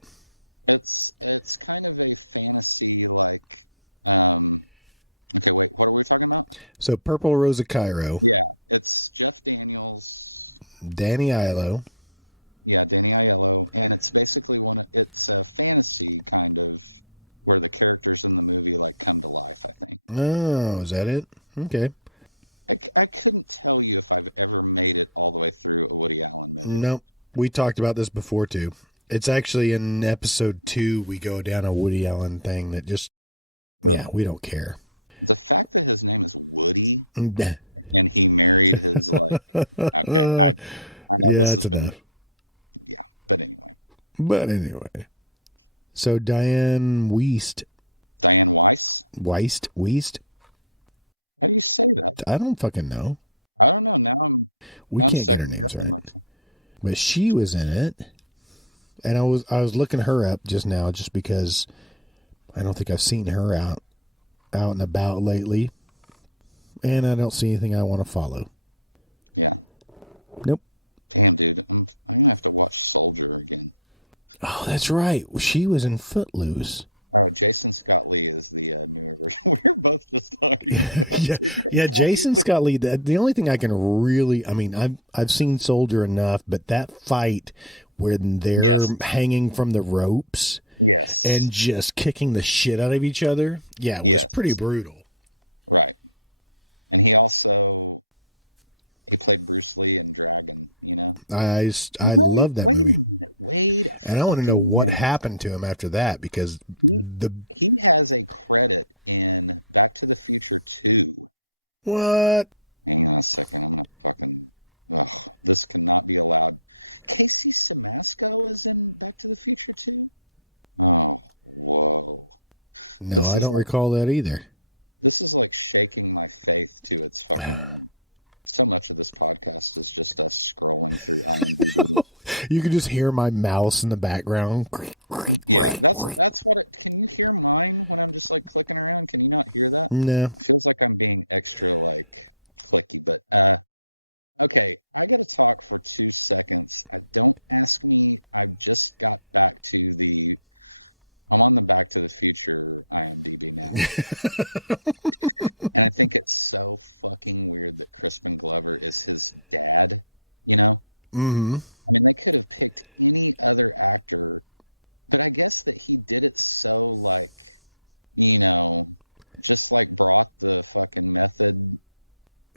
So, Purple Rose of Cairo. Danny Aiello. Oh, is that it? Okay. Nope. We talked about this before, too. It's actually in episode 2, we go down a Woody Allen thing that just, yeah, we don't care. Yeah, that's enough. But anyway. So Diane Wiest. I don't fucking know. We can't get her names right. But she was in it. And I was looking her up just now just because I don't think I've seen her out and about lately. And I don't see anything I want to follow. Nope. Oh, that's right. She was in Footloose. Yeah. Jason Scott Lee. The only thing I can really, I mean, I've seen Soldier enough, but that fight where they're hanging from the ropes and just kicking the shit out of each other, yeah, it was pretty brutal. I love that movie. And I want to know what happened to him after that, because what? No, I don't recall that either. You can just hear my mouse in the background. No. Mm-hmm.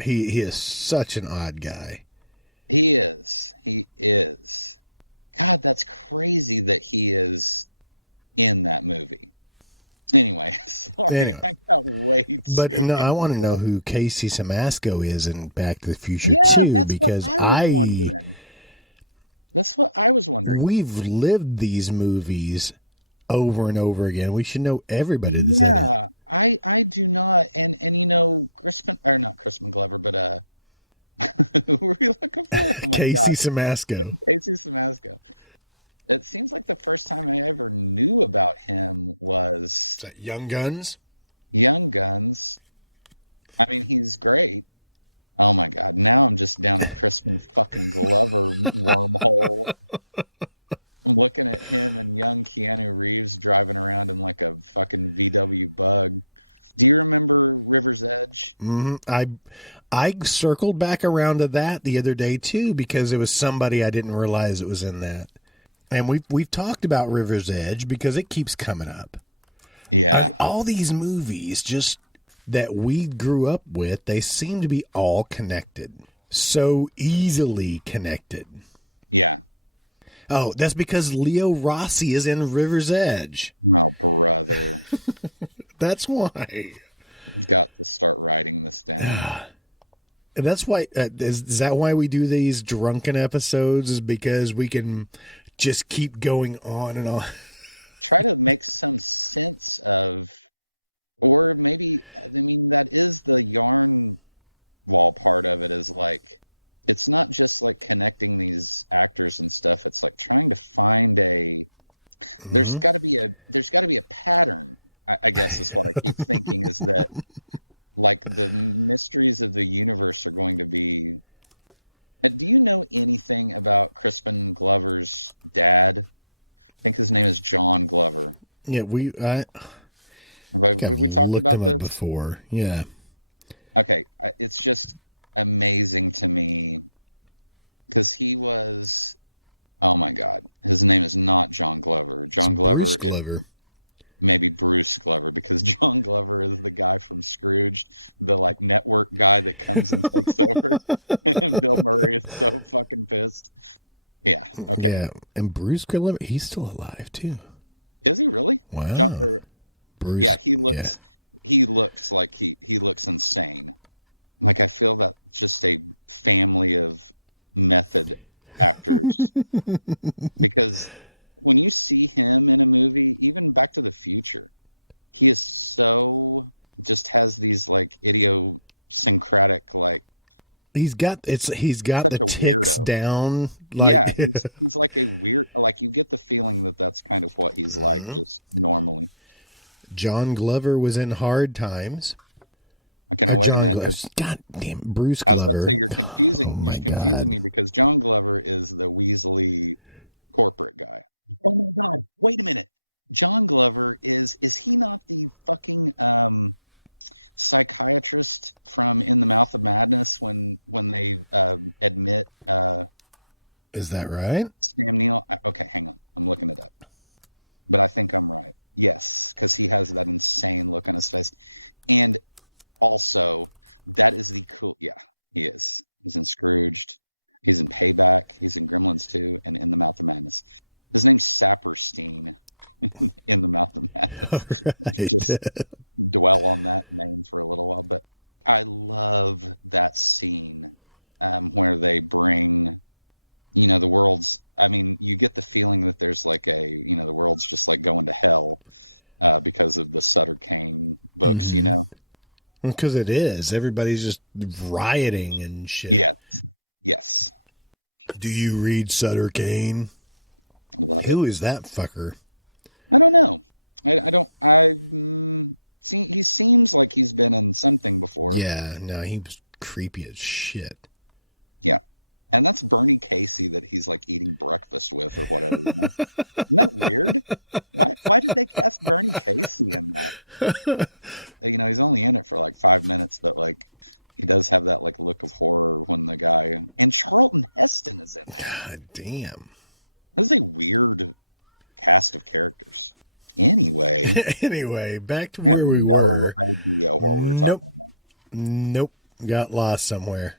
He is such an odd guy. Anyway. But no, I want to know who Casey Simasco is in Back to the Future 2, because we've lived these movies over and over again. We should know everybody that's in it. Casey Simasco. Young Guns. I circled back around to that the other day too, because it was somebody I didn't realize it was in that. And we've talked about River's Edge because it keeps coming up. And all these movies just that we grew up with, they seem to be all connected. So easily connected. Oh, that's because Leo Rossi is in River's Edge. That's why. And that's why, is that why we do these drunken episodes? Is because we can just keep going on and on. Mm-hmm. Yeah, I think I've looked him up before. Yeah. It's Bruce Glover. Yeah, and Bruce Glover, he's still alive too. Wow. Bruce, yeah. He's got the ticks down like mm-hmm. John Glover was in Hard Times. John Glover. God damn, Bruce Glover. Oh my God. Is that right? All right. Mm-hmm. Because it is. Everybody's just rioting and shit. Do you read Sutter Kane? Who is that fucker? Yeah, no, he was creepy as shit. God damn. Anyway, back to where we were. Nope. Got lost somewhere.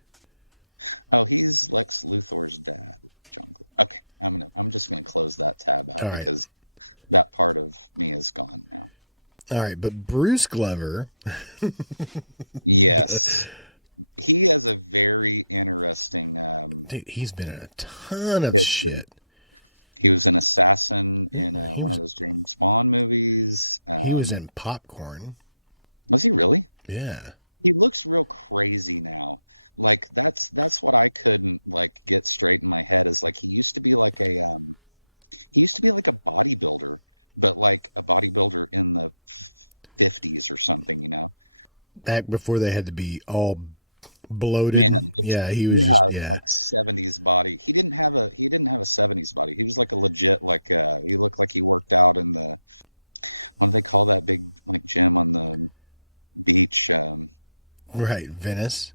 All right, but Bruce Glover. Dude, he's been in a ton of shit. He was in Popcorn. Yeah. back before they had to be all bloated. Yeah, he was just, yeah. Right, Venice.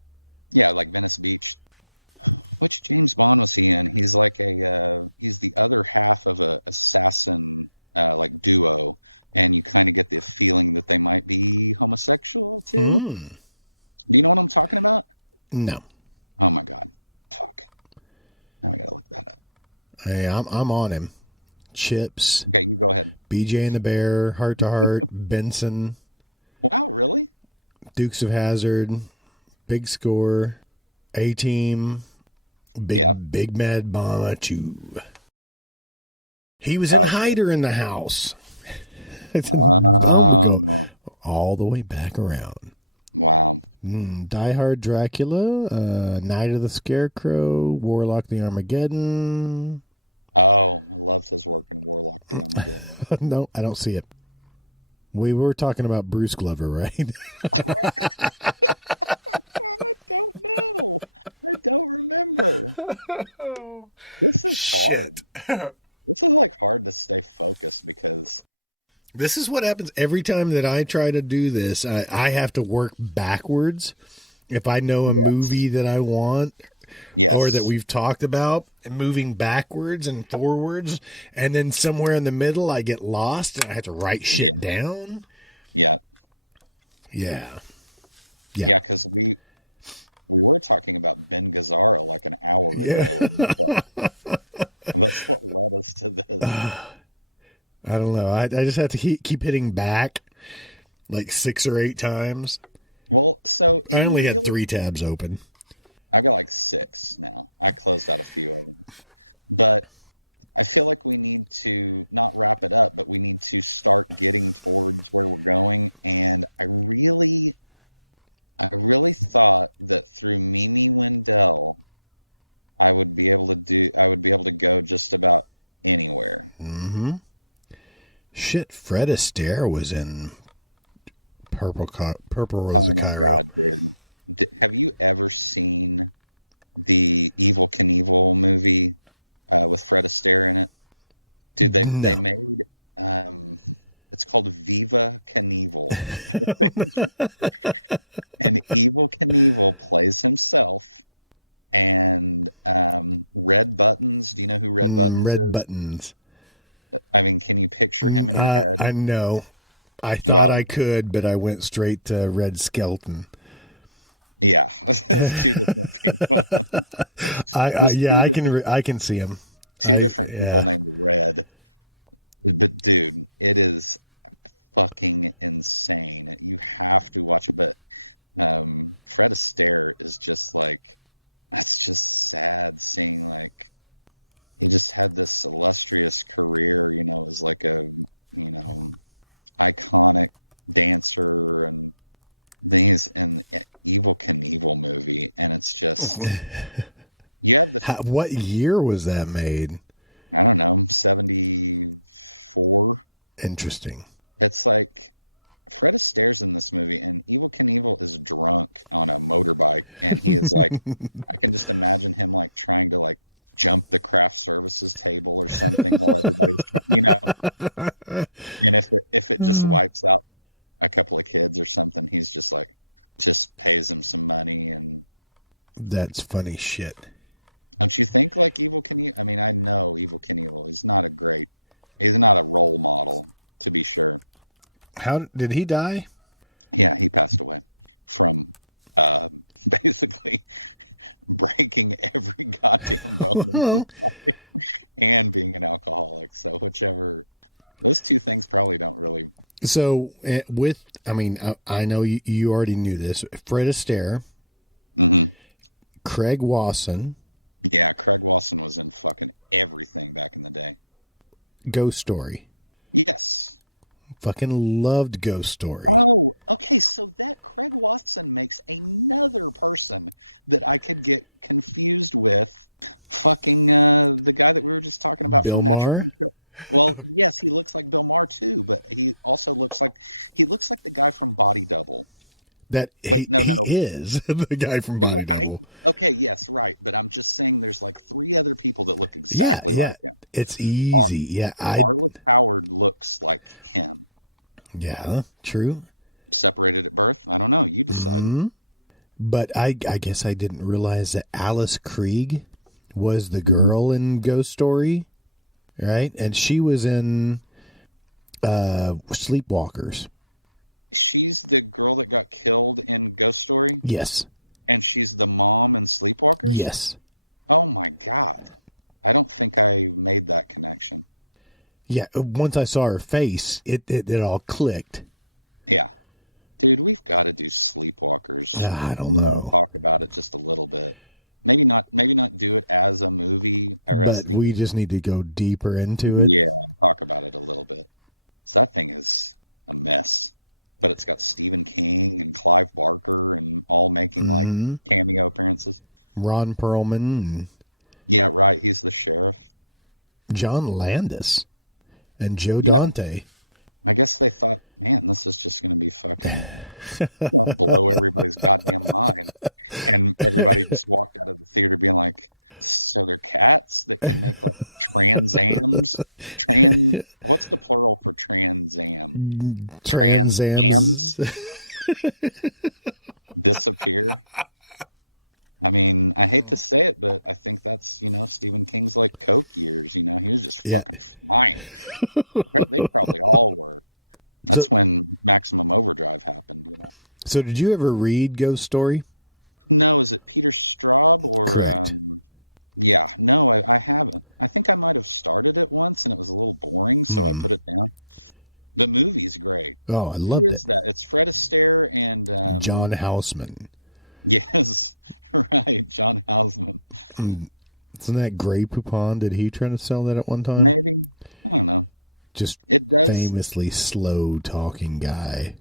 No. Hey, I'm on him. Chips, BJ and the Bear, Heart to Heart, Benson, Dukes of Hazzard, Big Score, A-Team, Big Mad Mama Chew. He was in Hider in the house. I'm going to go all the way back around. Die Hard Dracula, Night of the Scarecrow, Warlock the Armageddon. No, I don't see it. We were talking about Bruce Glover, right? Shit. This is what happens every time that I try to do this. I have to work backwards. If I know a movie that I want or that we've talked about, and moving backwards and forwards, and then somewhere in the middle I get lost and I have to write shit down. Yeah. Yeah. Yeah. I don't know. I just have to keep hitting back like 6 or 8 times. I only had 3 tabs open. Shit, Fred Astaire was in Purple Rose of Cairo. No. Red buttons. I know. I thought I could, but I went straight to Red Skeleton. I can see him. Yeah. What year was that made? Interesting. That's funny shit. How did he die? Well, so I know you already knew this. Fred Astaire, Craig Wasson, Ghost Story. Fucking loved Ghost Story. Bill Maher. that he is the guy from Body Double. Yeah, it's easy. Yeah, yeah, true. But I guess I didn't realize that Alice Krieg was the girl in Ghost Story, right? And she was in Sleepwalkers. Yes. Yeah, once I saw her face, it all clicked. I don't know. But we just need to go deeper into it. Ron Perlman and John Landis and Joe Dante. Transams. Yeah. So did you ever read Ghost Story? Correct. Oh, I loved it. John Houseman. Isn't that Grey Poupon? Did he try to sell that at one time? Just famously slow talking guy.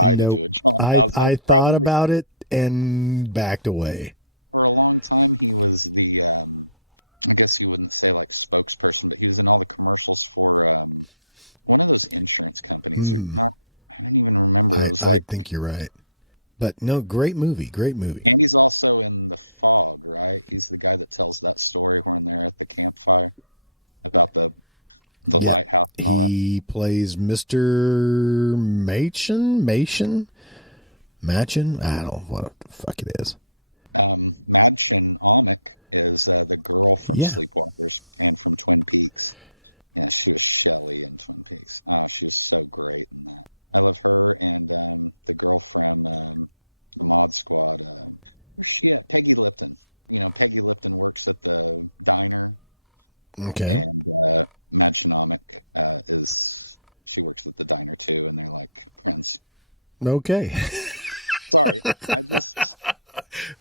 Nope. I thought about it and backed away. I think you're right. But no, great movie. Yep. He plays Mr. Machin? I don't know what the fuck it is. Yeah. Okay. Okay.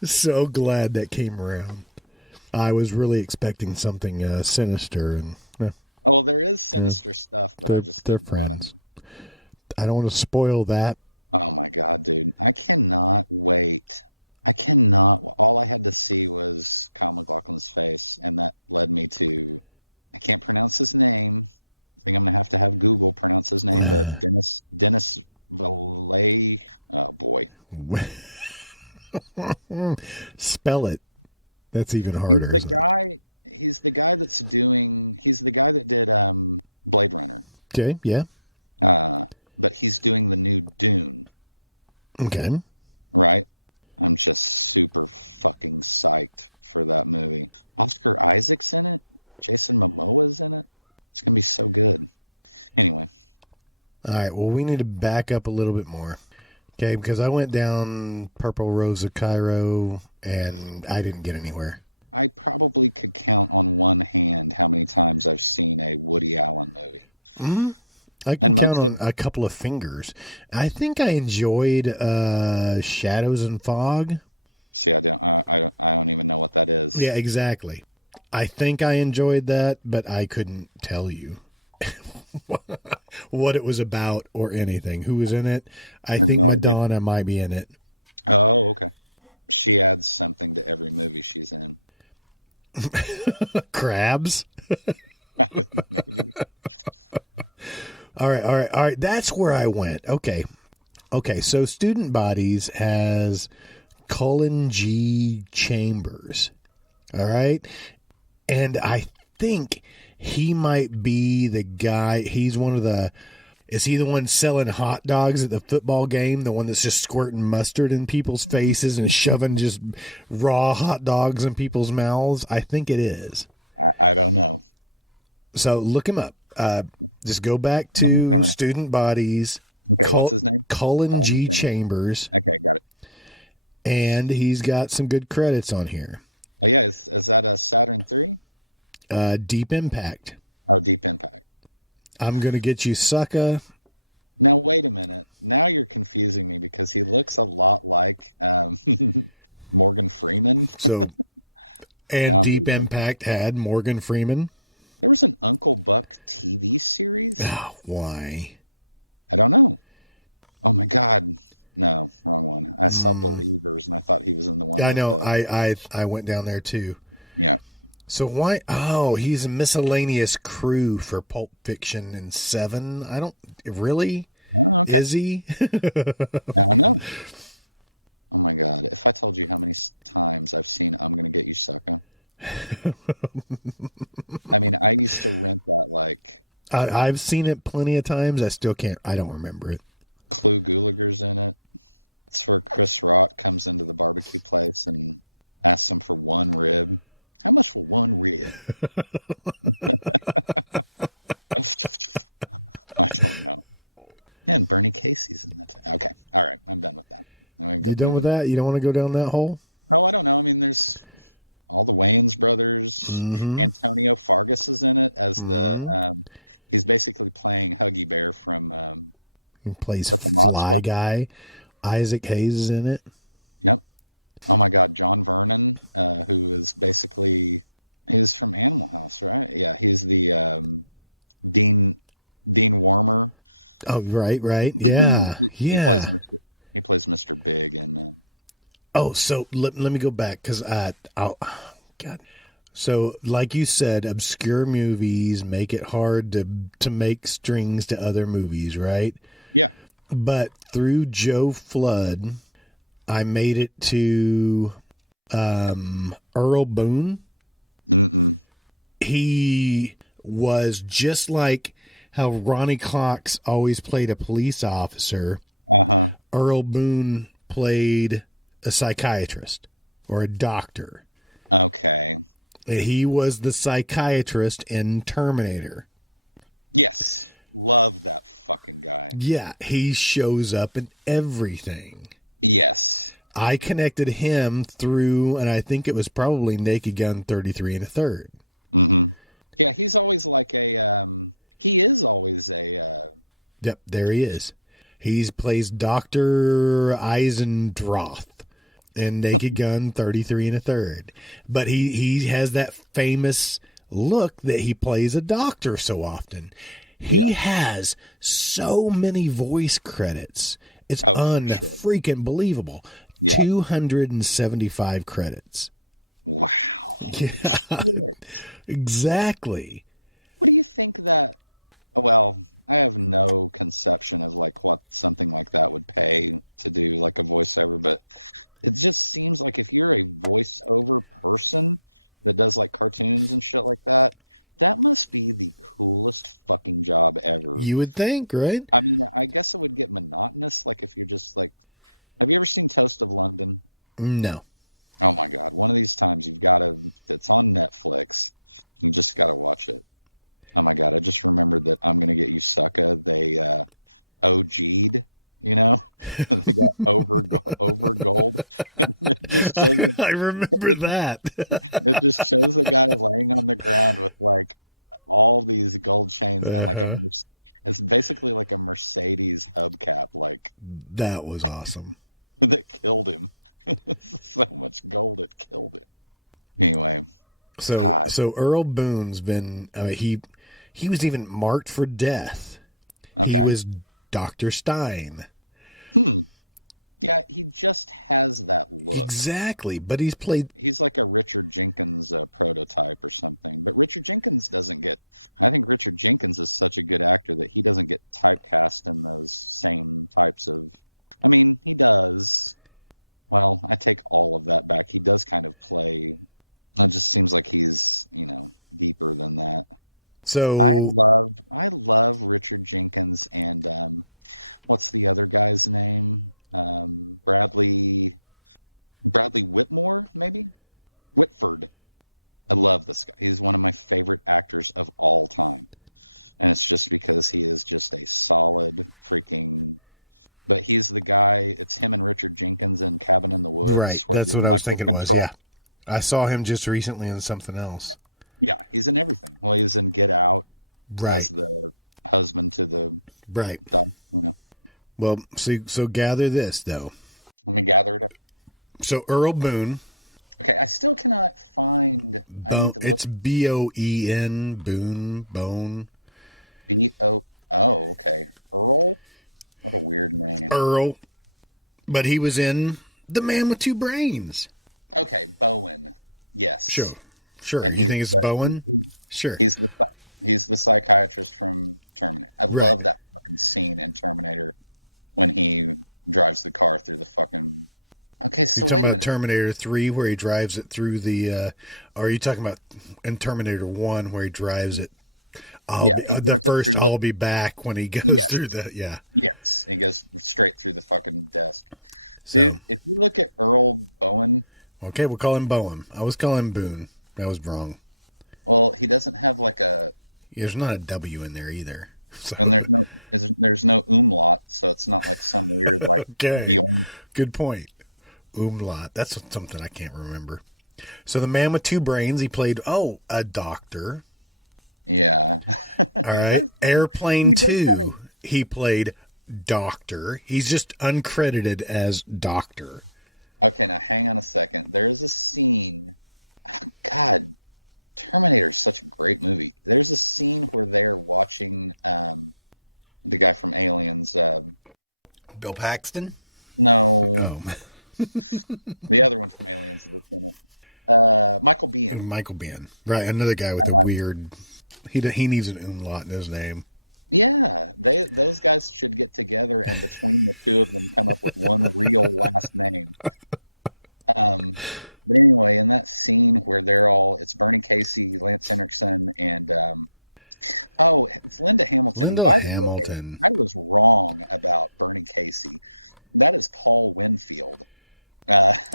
So glad that came around. I was really expecting something sinister, and they're friends. I don't want to spoil that. Spell it. That's even harder, isn't it? Okay, yeah. Okay. All right, well, we need to back up a little bit more. Okay, because I went down Purple Rose of Cairo, and I didn't get anywhere. I can count on a couple of fingers. I think I enjoyed Shadows and Fog. Yeah, exactly. I think I enjoyed that, but I couldn't tell you what it was about or anything. Who was in it? I think Madonna might be in it. Crabs? All right. That's where I went. Okay. So Student Bodies has Cullen G. Chambers. All right. And I think he might be the guy. He's one of the. Is he the one selling hot dogs at the football game? The one that's just squirting mustard in people's faces and shoving just raw hot dogs in people's mouths? I think it is. So look him up. Just go back to Student Bodies, Cullen G. Chambers, and he's got some good credits on here. Deep Impact. I'm going to get you, sucker. So, and Deep Impact had Morgan Freeman. Oh, why? I know. I went down there too. So why? Oh, he's a miscellaneous crew for Pulp Fiction and Seven. I don't really. Is he? I've seen it plenty of times. I still can't. I don't remember it. You done with that? You don't want to go down that hole? Mm-hmm. Mm-hmm. He plays Fly Guy. Isaac Hayes is in it. Oh, right. Yeah. Oh, so let me go back because God. So, like you said, obscure movies make it hard to make strings to other movies, right? But through Joe Flood, I made it to Earl Boone. He was just like how Ronnie Cox always played a police officer. Earl Boone played a psychiatrist or a doctor. He was the psychiatrist in Terminator. Yeah, he shows up in everything. I connected him through, and I think it was probably Naked Gun 33 and a third. Yep, there he is. He plays Dr. Eisendroth in Naked Gun 33 and a third. But he has that famous look that he plays a doctor so often. He has so many voice credits. It's unfreaking believable. 275 credits. Yeah, exactly. You would think, right? No. I remember that. Uh-huh. That was awesome. So Earl Boone's been, he was even marked for death. He was Dr. Stein. Exactly, but he's played. So right, that's what I was thinking it was. Yeah, I saw him just recently in something else. Right. Right. Well, so gather this, though. So Earl Boone, it's Boen, Boone, Bone. Earl, but he was in The Man with Two Brains. Sure. You think it's Bowen? Sure. Right. You talking about Terminator 3 where he drives it through the or are you talking about in Terminator 1 where he drives it I'll be back when he goes through the yeah. So okay, we'll call him Bowen. I was calling him Boone. That was wrong. There's not a W in there either. So okay. Good point. Umlaut. That's something I can't remember. So The Man with Two Brains, he played, a doctor. All right. Airplane 2, he played doctor. He's just uncredited as doctor. Bill Paxton? Oh. Michael Biehn. Right, another guy with a weird... He needs an umlaut in his name. Linda Hamilton.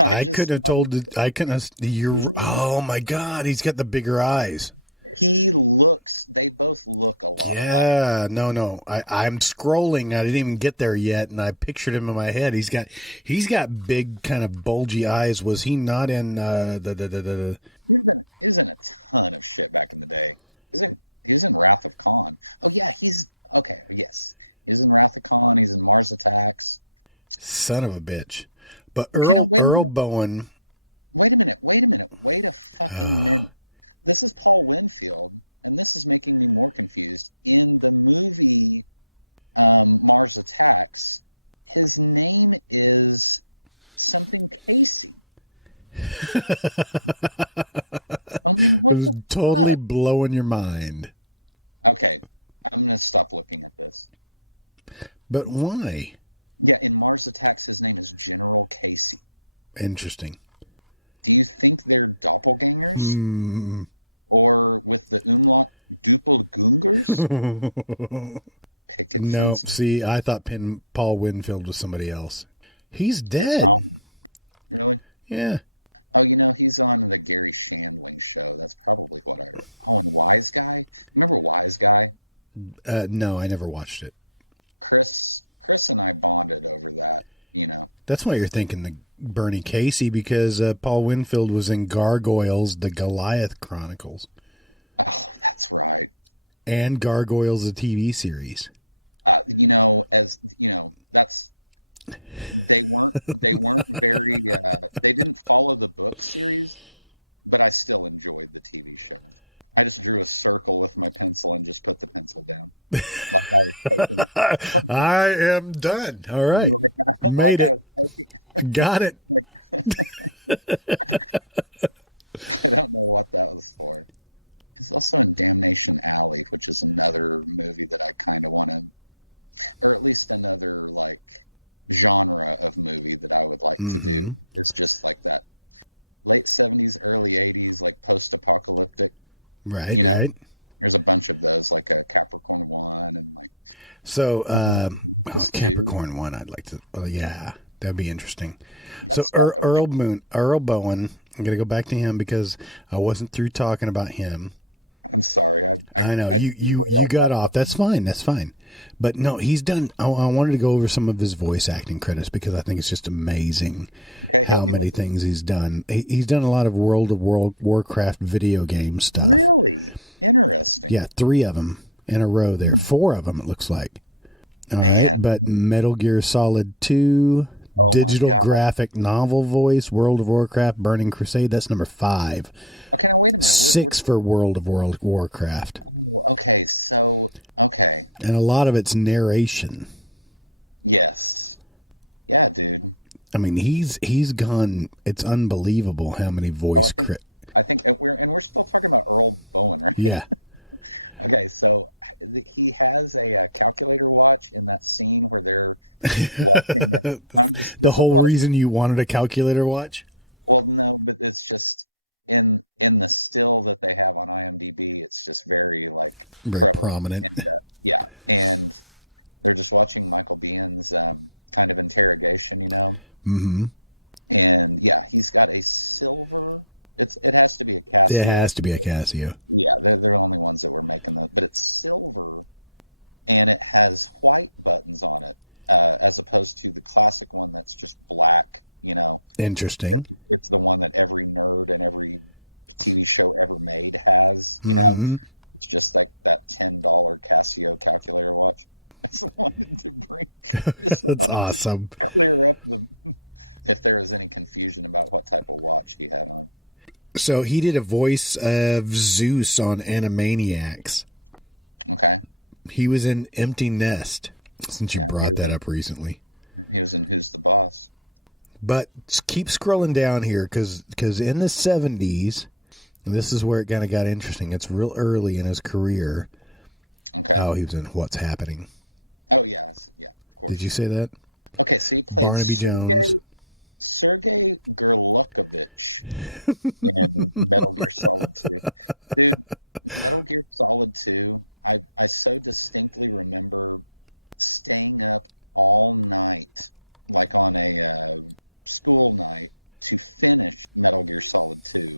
I couldn't have told. Oh my God, he's got the bigger eyes. Yeah, no. I'm scrolling. I didn't even get there yet, and I pictured him in my head. He's got big, kind of bulgy eyes. Was he not in the son of a bitch? But Earl Bowen. It was totally blowing your mind. But why? Interesting. No, see, I thought Paul Winfield was somebody else. He's dead. Yeah. No, I never watched it. That's why you're thinking the Bernie Casey, because Paul Winfield was in Gargoyles, the Goliath Chronicles. And Gargoyles, the TV series. I am done. All right. Made it. Got it. Mm-hmm. Right. So, Capricorn 1, I'd like to... Oh, yeah, that'd be interesting. So, Earl Bowen, I'm going to go back to him because I wasn't through talking about him. I know, you got off. That's fine. But no, he's done... I wanted to go over some of his voice acting credits because I think it's just amazing how many things he's done. He's done a lot of World of Warcraft video game stuff. Yeah, 3 of them in a row there. 4 of them, it looks like. All right, but Metal Gear Solid 2, digital graphic novel voice, World of Warcraft, Burning Crusade, that's number 5. 6 for World of Warcraft. And a lot of it's narration. I mean, he's gone, it's unbelievable how many voice Yeah. The whole reason you wanted a calculator watch? Very prominent. Mm-hmm. It has to be a Casio. Interesting. Mm-hmm. That's awesome. So he did a voice of Zeus on Animaniacs. He was in Empty Nest, since you brought that up recently. But keep scrolling down here, because in the 70s, this is where it kind of got interesting. It's real early in his career. Oh, he was in What's Happening. Did you say that? Barnaby Jones.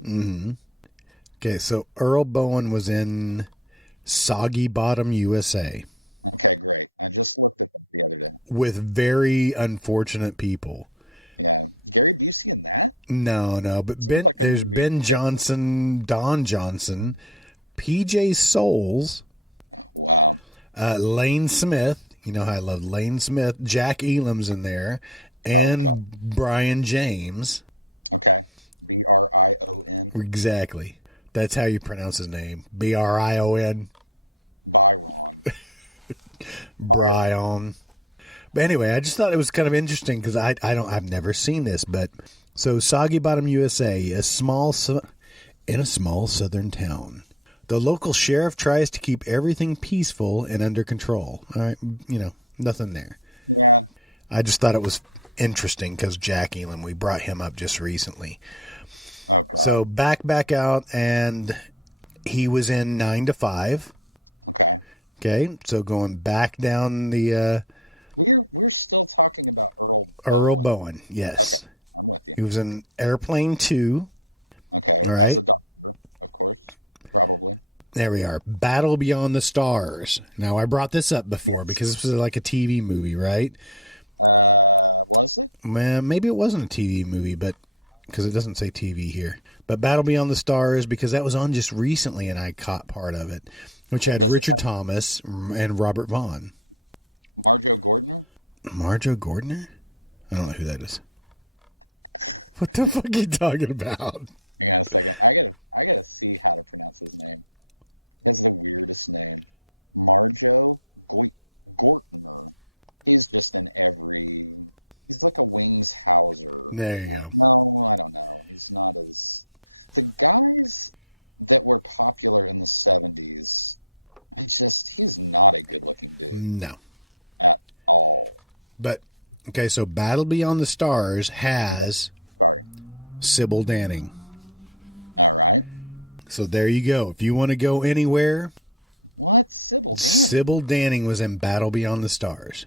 Mm-hmm. Okay, so Earl Bowen was in Soggy Bottom, USA, with very unfortunate people. No, but there's Ben Johnson, Don Johnson, PJ Souls, Lane Smith. You know how I love Lane Smith. Jack Elam's in there, and Brian James. Exactly. That's how you pronounce his name. Brion. Brian. But anyway, I just thought it was kind of interesting because I've never seen this, but so Soggy Bottom, USA, in a small southern town. The local sheriff tries to keep everything peaceful and under control. All right, nothing there. I just thought it was interesting because Jack Elam, we brought him up just recently. So back out, and he was in 9 to 5. Okay, so going back down the Earl Bowen, yes. He was in Airplane 2. All right. There we are. Battle Beyond the Stars. Now, I brought this up before because this was like a TV movie, right? Maybe it wasn't a TV movie, but because it doesn't say TV here. But Battle Beyond the Stars, because that was on just recently and I caught part of it, which had Richard Thomas and Robert Vaughn. Marjo Gordner? I don't know who that is. What the fuck are you talking about? There you go. No. But, okay, so Battle Beyond the Stars has Sybil Danning. So there you go. If you want to go anywhere, Sybil Danning was in Battle Beyond the Stars.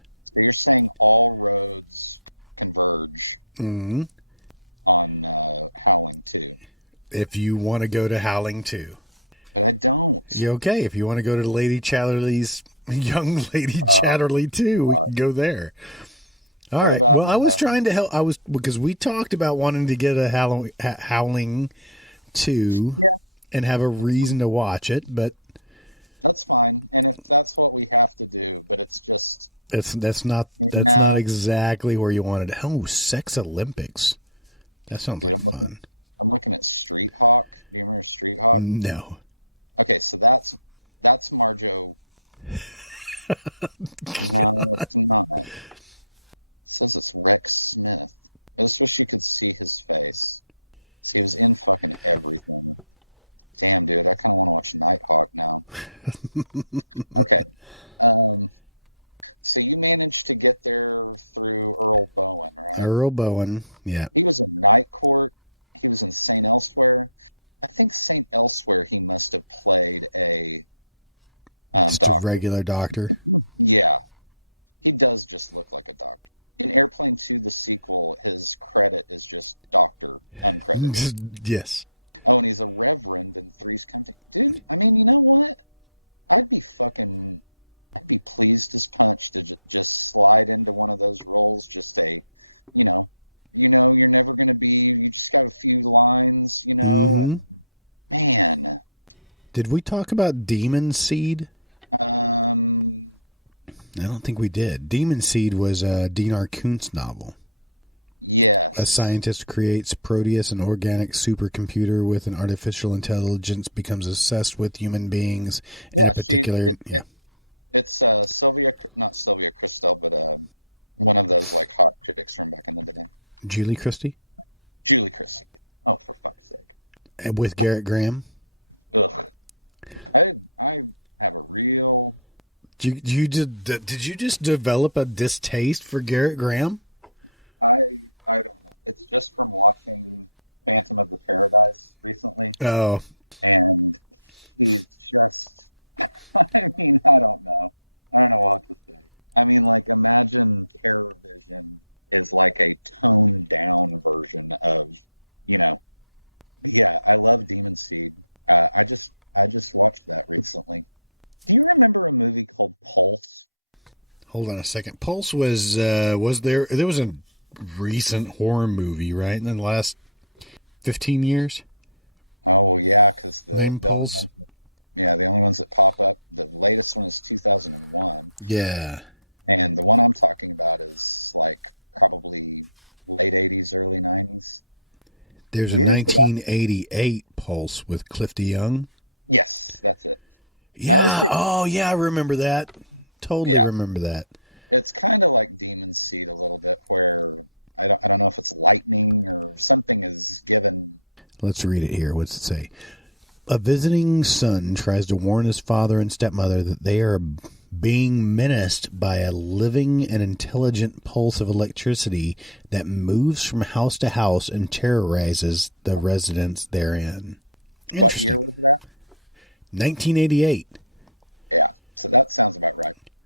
Mm-hmm. If you want to go to Howling 2. You okay? If you want to go to Lady Chatterley's Young Lady Chatterley 2, we can go there. All right. Well, I was trying to help. Because we talked about wanting to get a Howling 2 and have a reason to watch it, but that's not exactly where you wanted it. Oh, Sex Olympics. That sounds like fun. No. God. Earl Bowen, yeah. Just a regular doctor. Yes. Mm-hmm. Did we talk about Demon Seed? I don't think we did. Demon Seed was a Dinar Kuntz novel. A scientist creates Proteus, an organic supercomputer with an artificial intelligence, becomes obsessed with human beings in a particular... Yeah. Julie Christie? With Garrett Graham? Did you just develop a distaste for Garrett Graham? Oh. Hold on a second. Pulse was there was a recent horror movie, right? In the last 15 years? Named Pulse? Yeah. There's a 1988 Pulse with Clifton Young. Yeah. Oh, yeah, I remember that. Totally remember that. Let's read it here. What's it say? A visiting son tries to warn his father and stepmother that they are being menaced by a living and intelligent pulse of electricity that moves from house to house and terrorizes the residents therein. Interesting. 1988.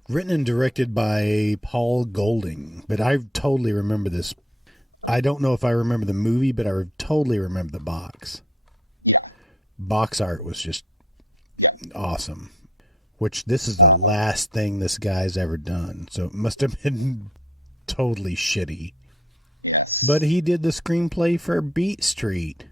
Written and directed by Paul Golding. But I totally remember this. I don't know if I remember the movie, but I totally remember the box. Box art was just awesome. Which this is the last thing this guy's ever done. So it must have been totally shitty. But he did the screenplay for Beat Street.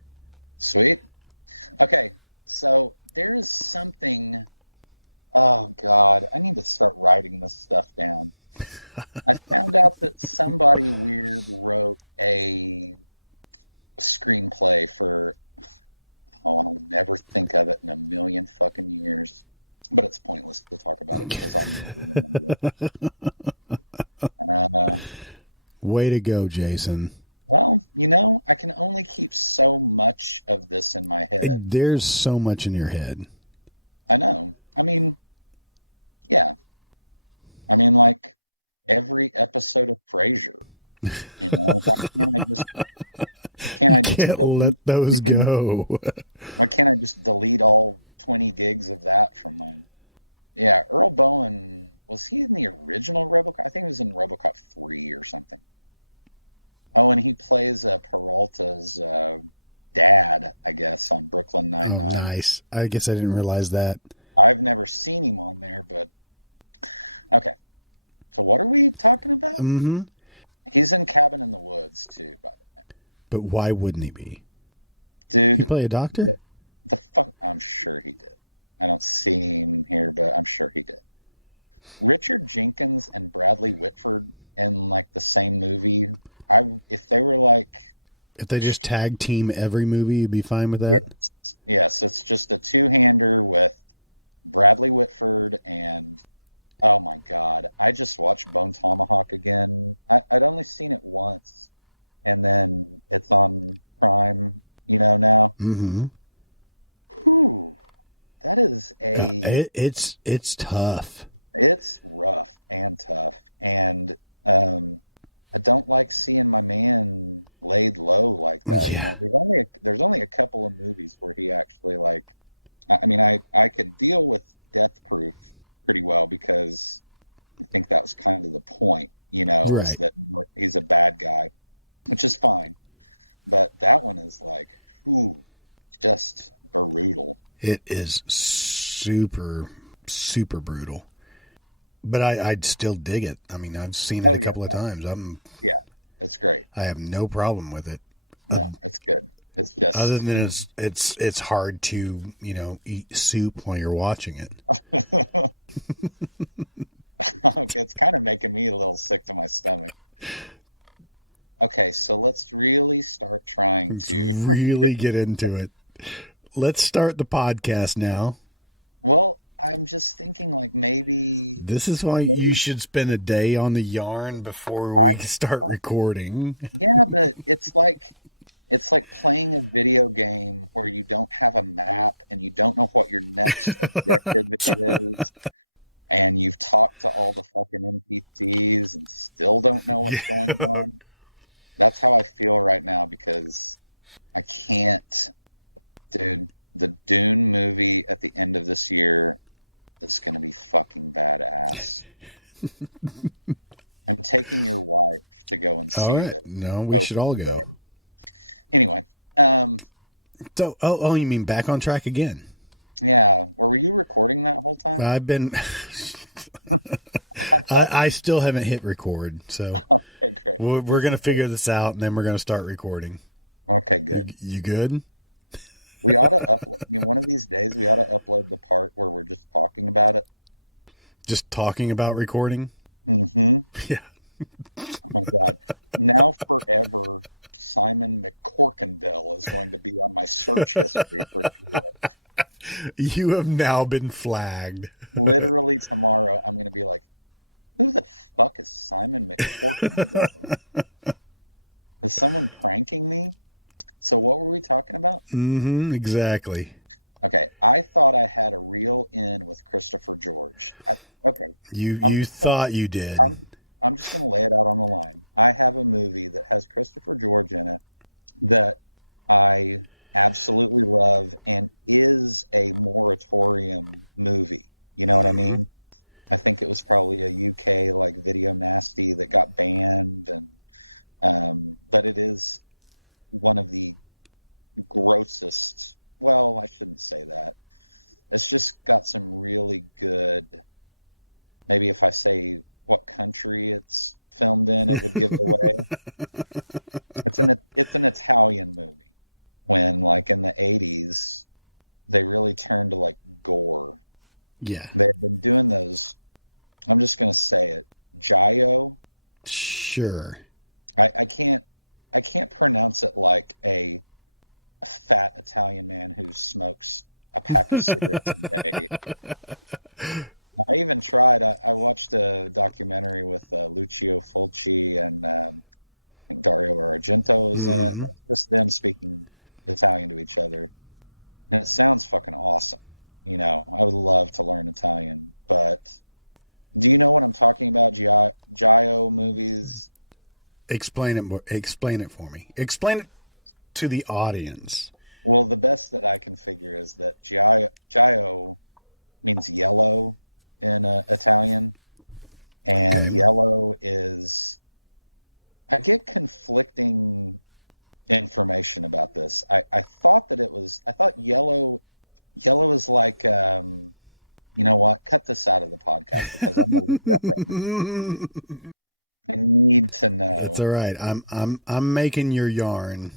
Way to go, Jason. There's so much in your head. You can't let those go. Oh, nice. I guess I didn't realize that. Mm-hmm. But why wouldn't he be? He play a doctor? If they just tag team every movie, you'd be fine with that? Mm-hmm. It's tough. Yeah. Right. It is super, super brutal. But I'd still dig it. I mean, I've seen it a couple of times. I have no problem with it. Other than it's hard to, eat soup while you're watching it. Let's really get into it. Let's start the podcast now. This is why you should spend a day on the yarn before we start recording. Yeah. All right. No, we should all go. So, you mean back on track again? I've been. I still haven't hit record, so we're gonna figure this out, and then we're gonna start recording. You good? Just talking about recording? Yeah. You have now been flagged. Mm-hmm, exactly. You thought you did. Mm-hmm. Yeah. Sure. Mm-hmm. Explain it more. Explain it for me. Explain it to the audience. Okay. That's all right. I'm making your yarn.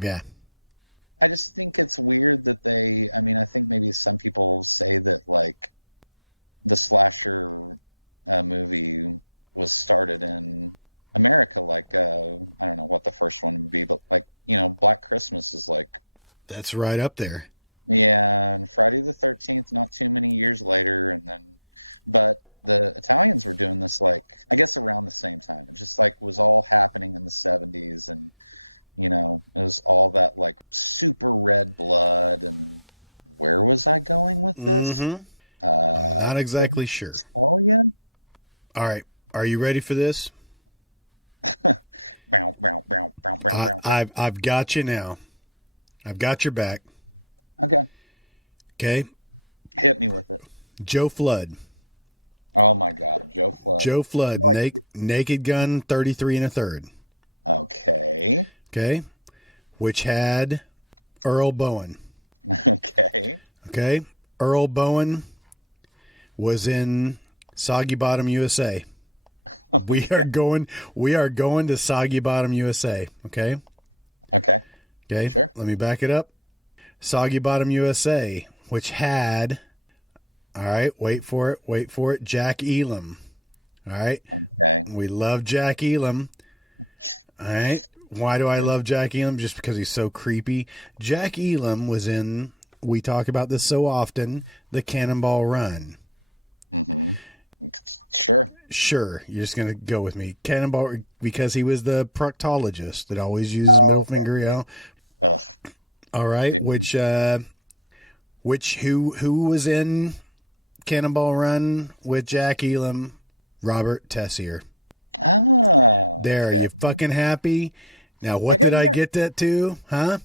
Yeah. That's right up there. Mm-hmm. I'm not exactly sure. All right. Are you ready for this? I've got you now. I've got your back. Okay. Joe Flood. Joe Flood, Naked Gun 33 and a third. Okay. Which had Earl Bowen. Okay. Earl Bowen was in Soggy Bottom, USA. We are going to Soggy Bottom, USA. Okay. Okay. Let me back it up. Soggy Bottom, USA, which had, all right, wait for it, Jack Elam. All right. We love Jack Elam. All right. Why do I love Jack Elam? Just because he's so creepy. Jack Elam was in, we talk about this so often, the Cannonball Run. Sure, you're just going to go with me. Cannonball, because he was the proctologist that always uses middle finger, All right, who was in Cannonball Run with Jack Elam? Robert Tessier. There, you fucking happy? Now, what did I get that to? Huh?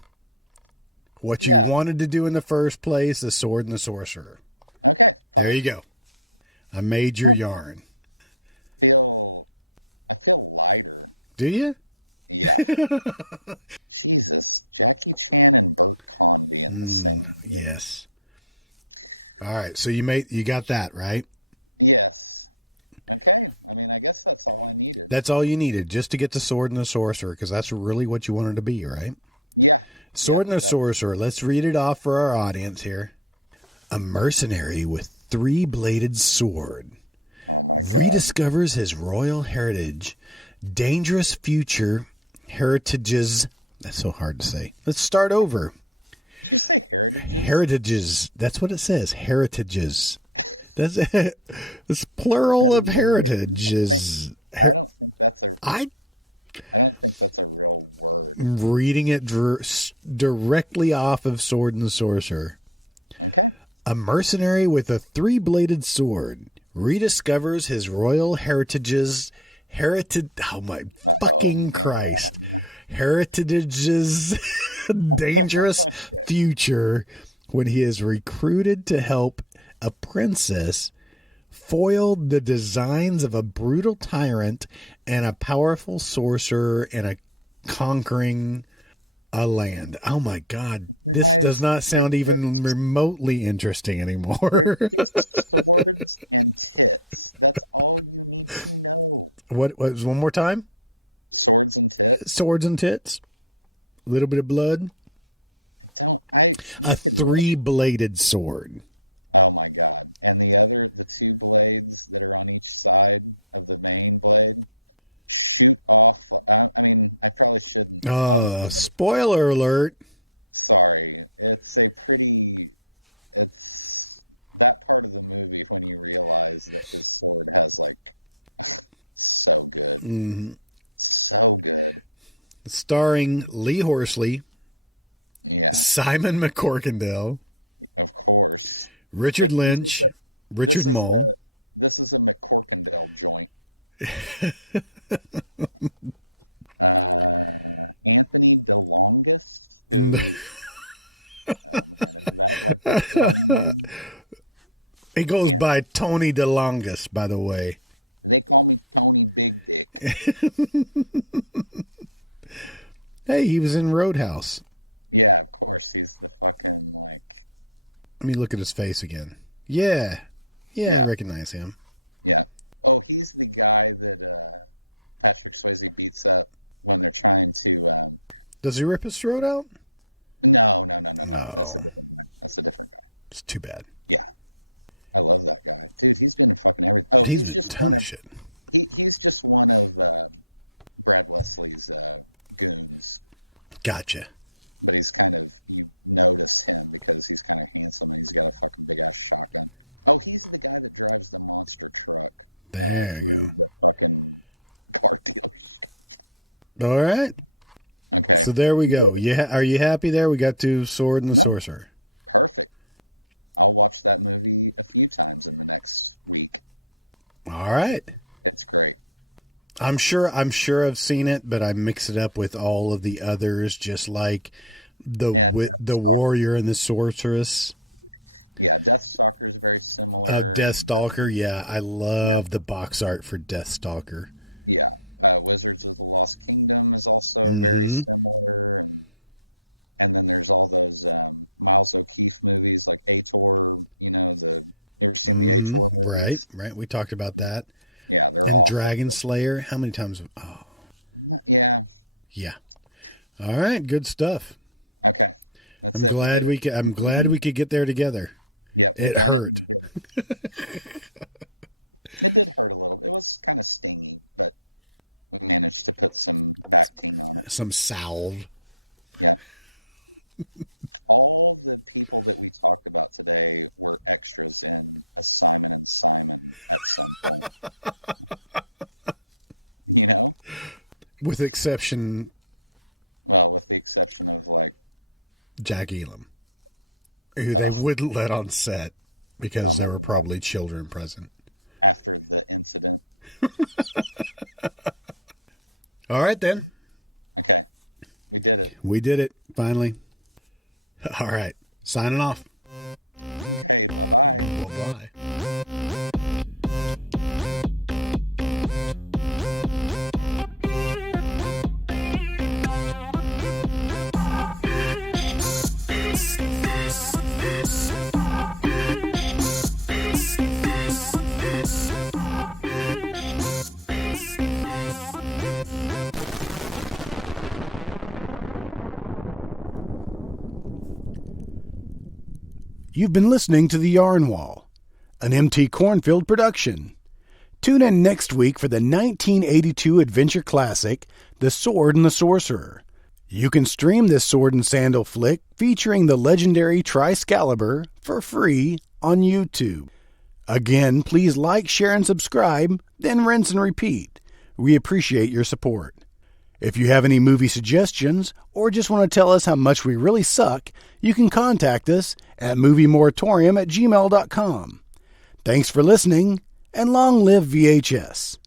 What you wanted to do in the first place, The Sword and the Sorcerer. There you go. I made your yarn. Do you? Yes. All right, so you got that, right? That's all you needed, just to get the Sword and the Sorcerer, because that's really what you wanted to be, right? Sword and the Sorcerer, let's read it off for our audience here. A mercenary with three-bladed sword rediscovers his royal heritage, dangerous future heritages. That's so hard to say. Let's start over. Heritages. That's what it says. Heritages. That's it's plural of heritages. I'm reading it directly off of Sword and the Sorcerer. A mercenary with a three-bladed sword rediscovers his royal heritage. Oh my fucking Christ. Heritage's dangerous future when he is recruited to help a princess foil the designs of a brutal tyrant and a powerful sorcerer and a conquering a land. Oh my God. This does not sound even remotely interesting anymore. What was one more time? Swords and tits. A little bit of blood. A three-bladed sword. Spoiler alert. starring Lee Horsley, Simon McCorkindale, Richard Lynch, Richard Mole. He goes by Tony DeLongis, by the way. Hey, he was in Roadhouse. Let me look at his face again. Yeah, I recognize him. Does he rip his throat out? No. It's too bad. He's been a ton of shit. Gotcha. There you go. All right. So there we go. Are you happy there? We got to Sword and the Sorcerer. All right. I'm sure I've seen it, but I mix it up with all of the others, just like the Warrior and the Sorceress. Deathstalker, yeah, I love the box art for Deathstalker. Mm-hmm. Mm-hmm. Right. We talked about that. And Dragon Slayer, how many times? Oh, yeah. All right, good stuff. I'm glad we could get there together. It hurt. Some salve. With exception Jack Elam, who they wouldn't let on set because there were probably children present. All right, then. We did it, finally. All right, signing off. Bye-bye. You've been listening to The Yarn Wall, an MT Cornfield production. Tune in next week for the 1982 adventure classic, The Sword and the Sorcerer. You can stream this sword and sandal flick featuring the legendary Triscalibur for free on YouTube. Again, please like, share, and subscribe, then rinse and repeat. We appreciate your support. If you have any movie suggestions or just want to tell us how much we really suck, you can contact us at moviemoratorium@gmail.com. Thanks for listening, and long live VHS.